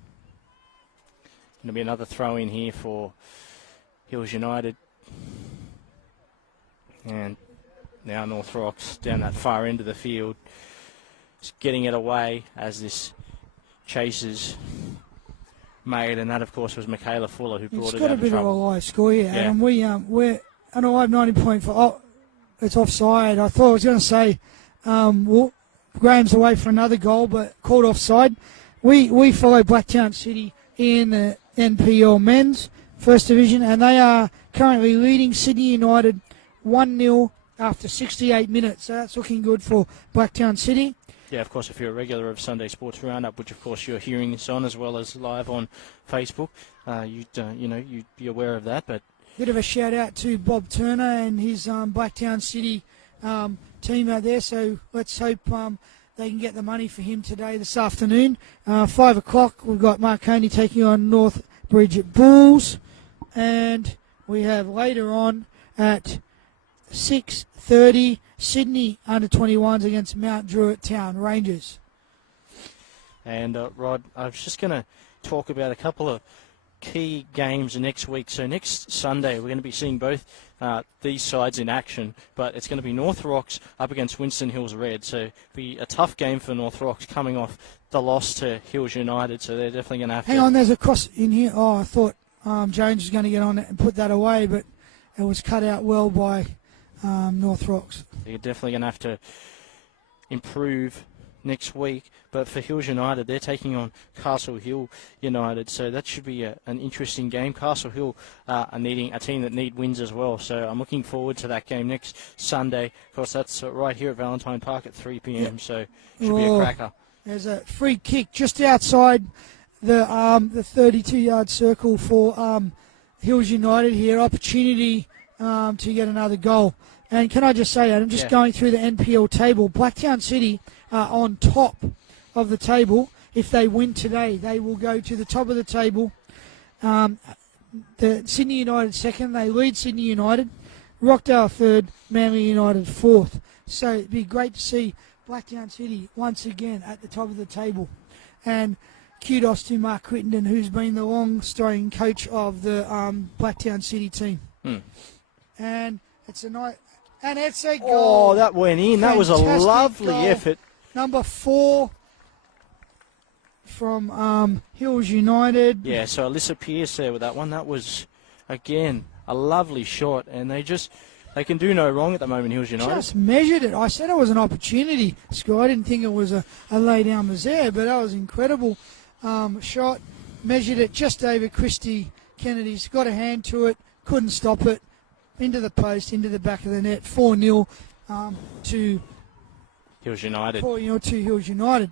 Going to be another throw in here for Hills United. And now North Rocks down that far end of the field. Just getting it away as this chase is made, and that of course was Michaela Fuller who brought it out of trouble. It's got a bit of a high score here, Adam. We're I know I have 90.4. Oh, it's offside. I thought I was going to say Graham's away for another goal, but called offside. We follow Blacktown City in the NPL Men's First Division, and they are currently leading Sydney United 1-0 after 68 minutes. So that's looking good for Blacktown City. Yeah, of course, if you're a regular of Sunday Sports Roundup, which of course you're hearing this on as well as live on Facebook, you'd be aware of that. But bit of a shout out to Bob Turner and his Blacktown City team out there. So let's hope they can get the money for him today, this afternoon. 5 o'clock, we've got Marconi taking on North Bridget Bulls. And we have later on at 6:30, Sydney under-21s against Mount Druitt Town Rangers. And, Rod, I was just going to talk about a couple of key games next week. So next Sunday, we're going to be seeing both these sides in action, but it's going to be North Rocks up against Winston Hills Red. So it'll be a tough game for North Rocks coming off the loss to Hills United. So they're definitely going to have Hang on, there's a cross in here. Oh, I thought Jones was going to get on it and put that away, but it was cut out well by North Rocks. They're definitely going to have to improve next week. But for Hills United, they're taking on Castle Hill United, so that should be an interesting game. Castle Hill are needing a team that need wins as well, so I'm looking forward to that game next Sunday. Of course, that's right here at Valentine Park at 3 p.m., yep. So it should be a cracker. There's a free kick just outside the 32-yard circle for Hills United here. Opportunity to get another goal. And can I just say, I'm just going through the NPL table. Blacktown City are on top of the table. If they win today, they will go to the top of the table. The Sydney United second. They lead Sydney United. Rockdale third. Manly United fourth. So it'd be great to see Blacktown City once again at the top of the table. And kudos to Mark Crittenden, who's been the long-standing coach of the Blacktown City team. And it's a night. And it's a goal. Oh, that went in. That was a lovely effort. Number 4 from Hills United. Yeah, so Alyssa Pierce there with that one. That was, again, a lovely shot. And they can do no wrong at the moment, Hills United. Just measured it. I said it was an opportunity, Scott. I didn't think it was a lay-down misère, but that was incredible shot. Measured it just over Christy Kennedy's. Got a hand to it. Couldn't stop it. Into the post, into the back of the net. 4-0 to Hills United. 4-0 to Hills United.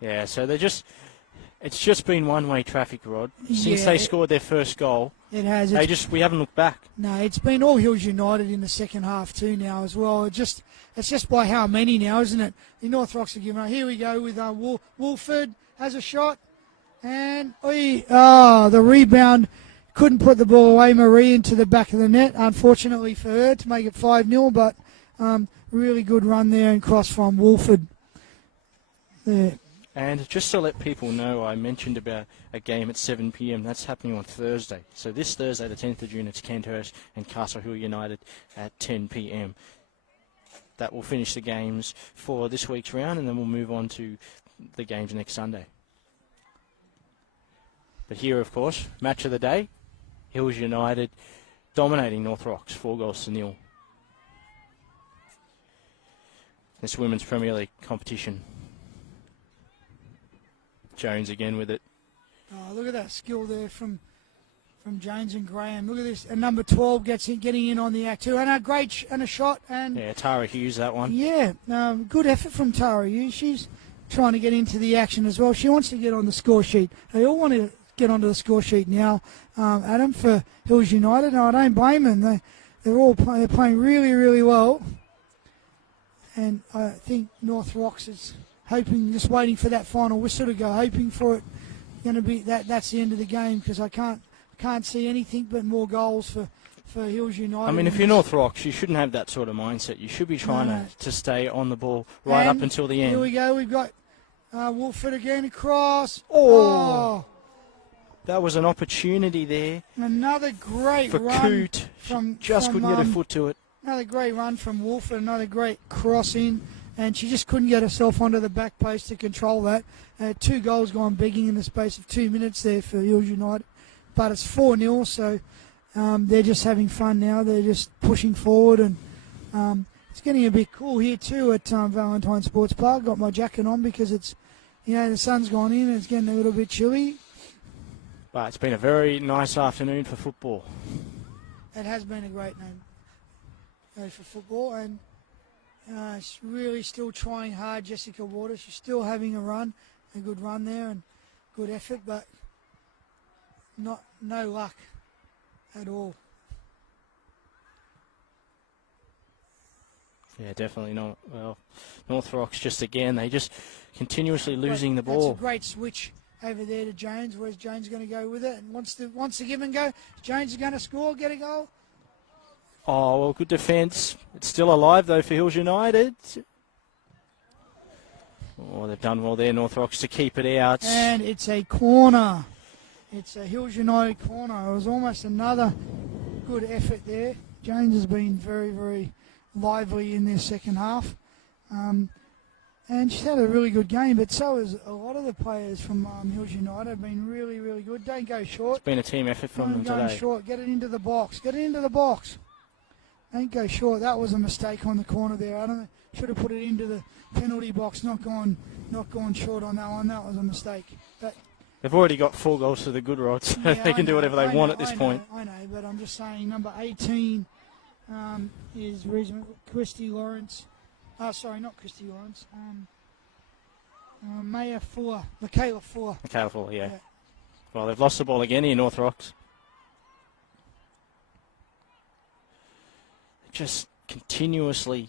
Yeah, so it's just been one-way traffic, Rod. Since they scored their first goal, it has. We haven't looked back. No, it's been all Hills United in the second half too now as well. It's just by how many now, isn't it? The North Rocks are giving up. Here we go with Wolford has a shot, and the rebound. Couldn't put the ball away, Marie, into the back of the net, unfortunately for her, to make it 5-0, but really good run there and cross from Wolford. There. And just to let people know, I mentioned about a game at 7 p.m. That's happening on Thursday. So this Thursday, the 10th of June, it's Kenthurst and Castle Hill United at 10 p.m. That will finish the games for this week's round, and then we'll move on to the games next Sunday. But here, of course, match of the day. Hills United dominating North Rocks, 4-0. This Women's Premier League competition. Jones again with it. Oh, look at that skill there from Jones and Graham. Look at this. And number 12 getting in on the act too. And a shot. And Tara Hughes, that one. Yeah, good effort from Tara Hughes. She's trying to get into the action as well. She wants to get on the score sheet. They all want to get onto the score sheet now, Adam, for Hills United. No, I don't blame them. They're playing really, really well. And I think North Rocks is hoping, just waiting for that final whistle to go, hoping for it. Going to be that's the end of the game, because I can't see anything but more goals for Hills United. I mean, if you're North Rocks, you shouldn't have that sort of mindset. You should be trying to stay on the ball right up until the end. Here we go. We've got Wolford again across. Oh. That was an opportunity there. Another great for run Coote. From couldn't get a foot to it. Another great run from Wolford. Another great cross in, and she just couldn't get herself onto the back post to control that. 2 goals gone begging in the space of 2 minutes there for Hills United, but it's 4-0. So they're just having fun now. They're just pushing forward, and it's getting a bit cool here too at Valentine Sports Park. Got my jacket on because it's, the sun's gone in and it's getting a little bit chilly. But it's been a very nice afternoon for football. It has been a great night for football, and it's really still trying hard, Jessica Waters. She's still having a good run there, and good effort, but no luck at all. Yeah, definitely not. Well, North Rocks just again, they just continuously losing the ball. That's a great switch over there to Jones. Where's Jones going to go with it? And wants to give and go. Jones is going to score, get a goal. Oh, well, good defence. It's still alive, though, for Hills United. Oh, they've done well there, North Rocks, to keep it out. And it's a corner. It's a Hills United corner. It was almost another good effort there. Jones has been very, very lively in their second half. And she's had a really good game, but so has a lot of the players from Hills United have been really, really good. Don't go short. It's been a team effort from them Don't go today. short. Get it into the box. Get it into the box. Don't go short. That was a mistake on the corner there. I don't know. Should have put it into the penalty box. Not gone short on that one. That was a mistake. But they've already got 4 goals to the good rods, so they can do whatever they want at this point. I know, but I'm just saying number 18 is Christy Lawrence. Sorry, not Christy Lawrence. Michaela Fuller. Michaela Fuller, yeah. Well, they've lost the ball again here, North Rocks. Just continuously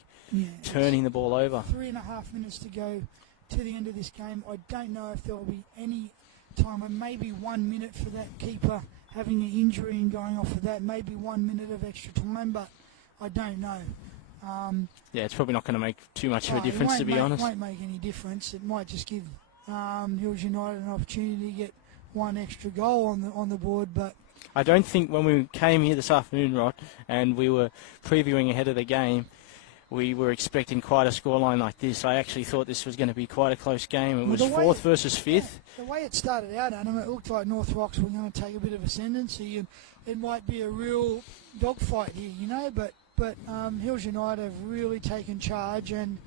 turning the ball over. 3.5 minutes to go to the end of this game. I don't know if there will be any time, and maybe 1 minute for that keeper having an injury and going off of that. Maybe 1 minute of extra time, but I don't know. Yeah, it's probably not going to make too much of a difference, to be honest. It won't make any difference. It might just give Hills United an opportunity to get one extra goal on the board, but I don't think when we came here this afternoon, Rod, and we were previewing ahead of the game, we were expecting quite a scoreline like this. I actually thought this was going to be quite a close game. It was 4th versus 5th. The way it started out, Adam, it looked like North Rocks were going to take a bit of ascendancy, and it might be a real dogfight here, but Hills United have really taken charge, and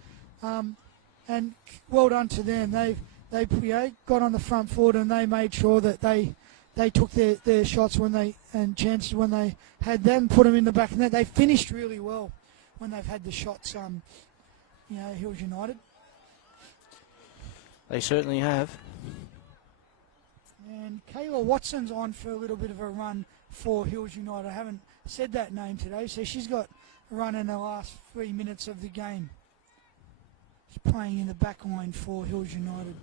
well done to them. They got on the front foot, and they made sure that they took their shots and chances when they had them, put them in the back of the net. They finished really well when they've had the shots, Hills United. They certainly have. And Kayla Watson's on for a little bit of a run for Hills United. I haven't said that name today, so she's got a run in the last 3 minutes of the game. She's playing in the back line for Hills United.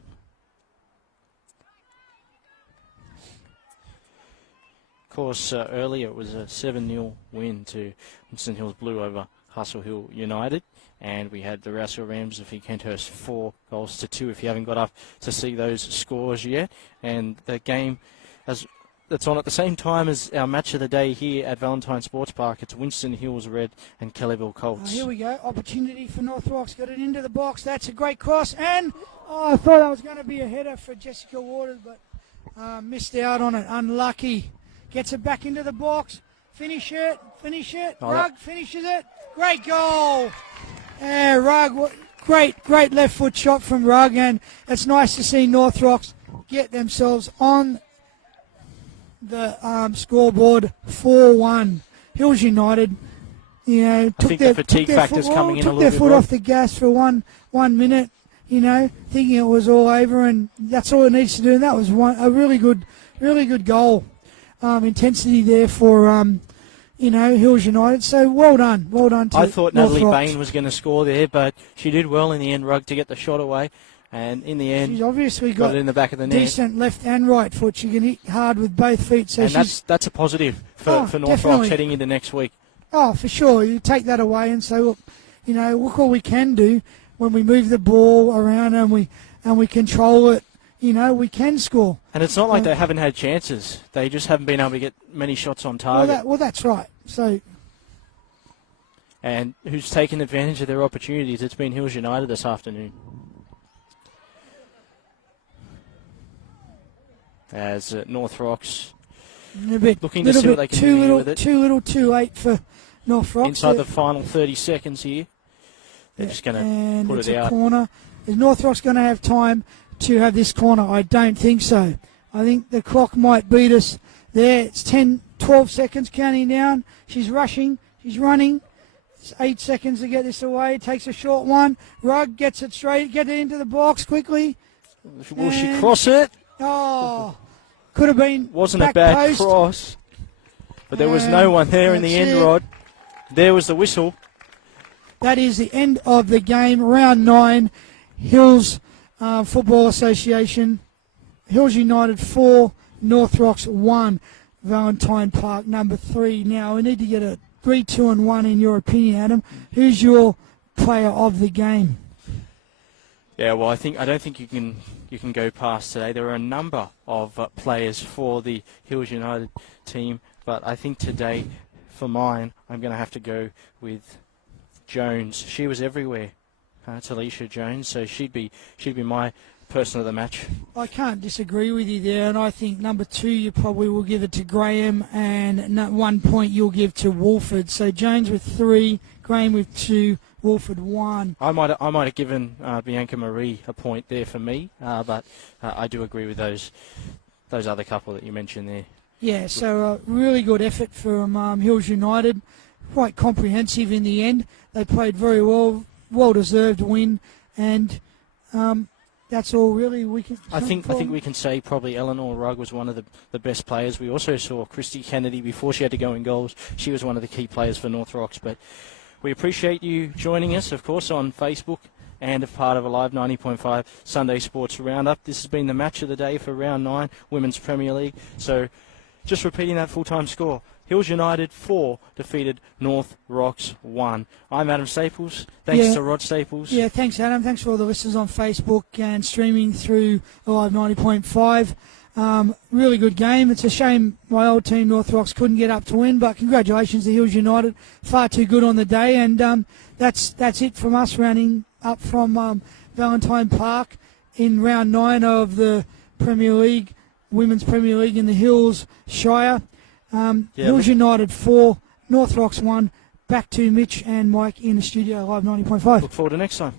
Of course, earlier it was a 7-0 win to Winston Hills Blue over Hustle Hill United, and we had the Rousseau Rams of Kenthurst 4 goals to 2. If you haven't got up to see those scores yet, and the game that's on at the same time as our match of the day here at Valentine Sports Park. It's Winston Hills Red and Kellyville Colts. Here we go. Opportunity for North Rocks. Got it into the box. That's a great cross. And I thought that was going to be a header for Jessica Waters, but missed out on it. Unlucky. Gets it back into the box. Finish it. Oh, Rugg finishes it. Great goal. Yeah, Rugg. Great left foot shot from Rugg. And it's nice to see North Rocks get themselves on the scoreboard 4-1. Hills United, took their fatigue factors coming in a little bit. Took their foot off the gas for one minute, thinking it was all over, and that's all it needs to do. And that was a really good goal. Intensity there for Hills United. So well done to I thought North Natalie Rocks. Bain was going to score there, but she did well in the end, Rugg, to get the shot away. And in the end, she's obviously got it in the back of the net. Decent left and right foot. She can hit hard with both feet. So and that's a positive for North definitely. Rocks heading into next week. Oh, for sure. You take that away and say, look, look what we can do when we move the ball around and we control it. We can score. And it's not like they haven't had chances. They just haven't been able to get many shots on target. Well, that's right. So, and who's taken advantage of their opportunities? It's been Hills United this afternoon. As North Rocks looking to see what they can do here with it. Too little, too late for North Rocks. Inside the final 30 seconds here. They're just going to put it out. Corner. Is North Rocks going to have time to have this corner? I don't think so. I think the clock might beat us there. It's 10, 12 seconds counting down. She's rushing. She's running. It's 8 seconds to get this away. Takes a short one. Rugg gets it straight. Get it into the box quickly. Will she cross it? Oh, could have been. Wasn't a bad cross. But there was no one there in the end, Rod. There was the whistle. that is the end of the game. Round 9, Hills Football Association, Hills United 4, North Rocks 1, Valentine Park number 3. Now, we need to get a 3, 2 and 1 in your opinion, Adam. Who's your player of the game? Yeah, well, I don't think you can go past today. There are a number of players for the Hills United team, but I think today, for mine, I'm going to have to go with Jones. She was everywhere, Talisha Jones, so she'd be my person of the match. I can't disagree with you there, and I think number 2 you probably will give it to Graham, and 1 point you'll give to Wolford. So Jones with 3, Graham with 2, Wolford 1. I might have given Bianca Marie a point there for me, but I do agree with those other couple that you mentioned there. Yeah, so really good effort from Hills United. Quite comprehensive in the end. They played very well, well-deserved win, and that's all really we can. I think we can say probably Eleanor Rugg was one of the best players. We also saw Christy Kennedy before she had to go in goals. She was one of the key players for North Rocks. But we appreciate you joining us, of course, on Facebook and a part of a live 90.5 Sunday Sports Roundup. This has been the match of the day for Round 9, Women's Premier League. So just repeating that full-time score. Hills United 4 defeated North Rocks 1. I'm Adam Staples. Thanks to Rod Staples. Yeah, thanks, Adam. Thanks for all the listeners on Facebook and streaming through Live 90.5. Really good game. It's a shame my old team, North Rocks, couldn't get up to win, but congratulations to Hills United. Far too good on the day, and that's it from us rounding up from Valentine Park in round 9 of the Premier League, Women's Premier League in the Hills Shire. Hills United 4, North Rocks 1. Back to Mitch and Mike in the studio, Live 90.5. Look forward to next time.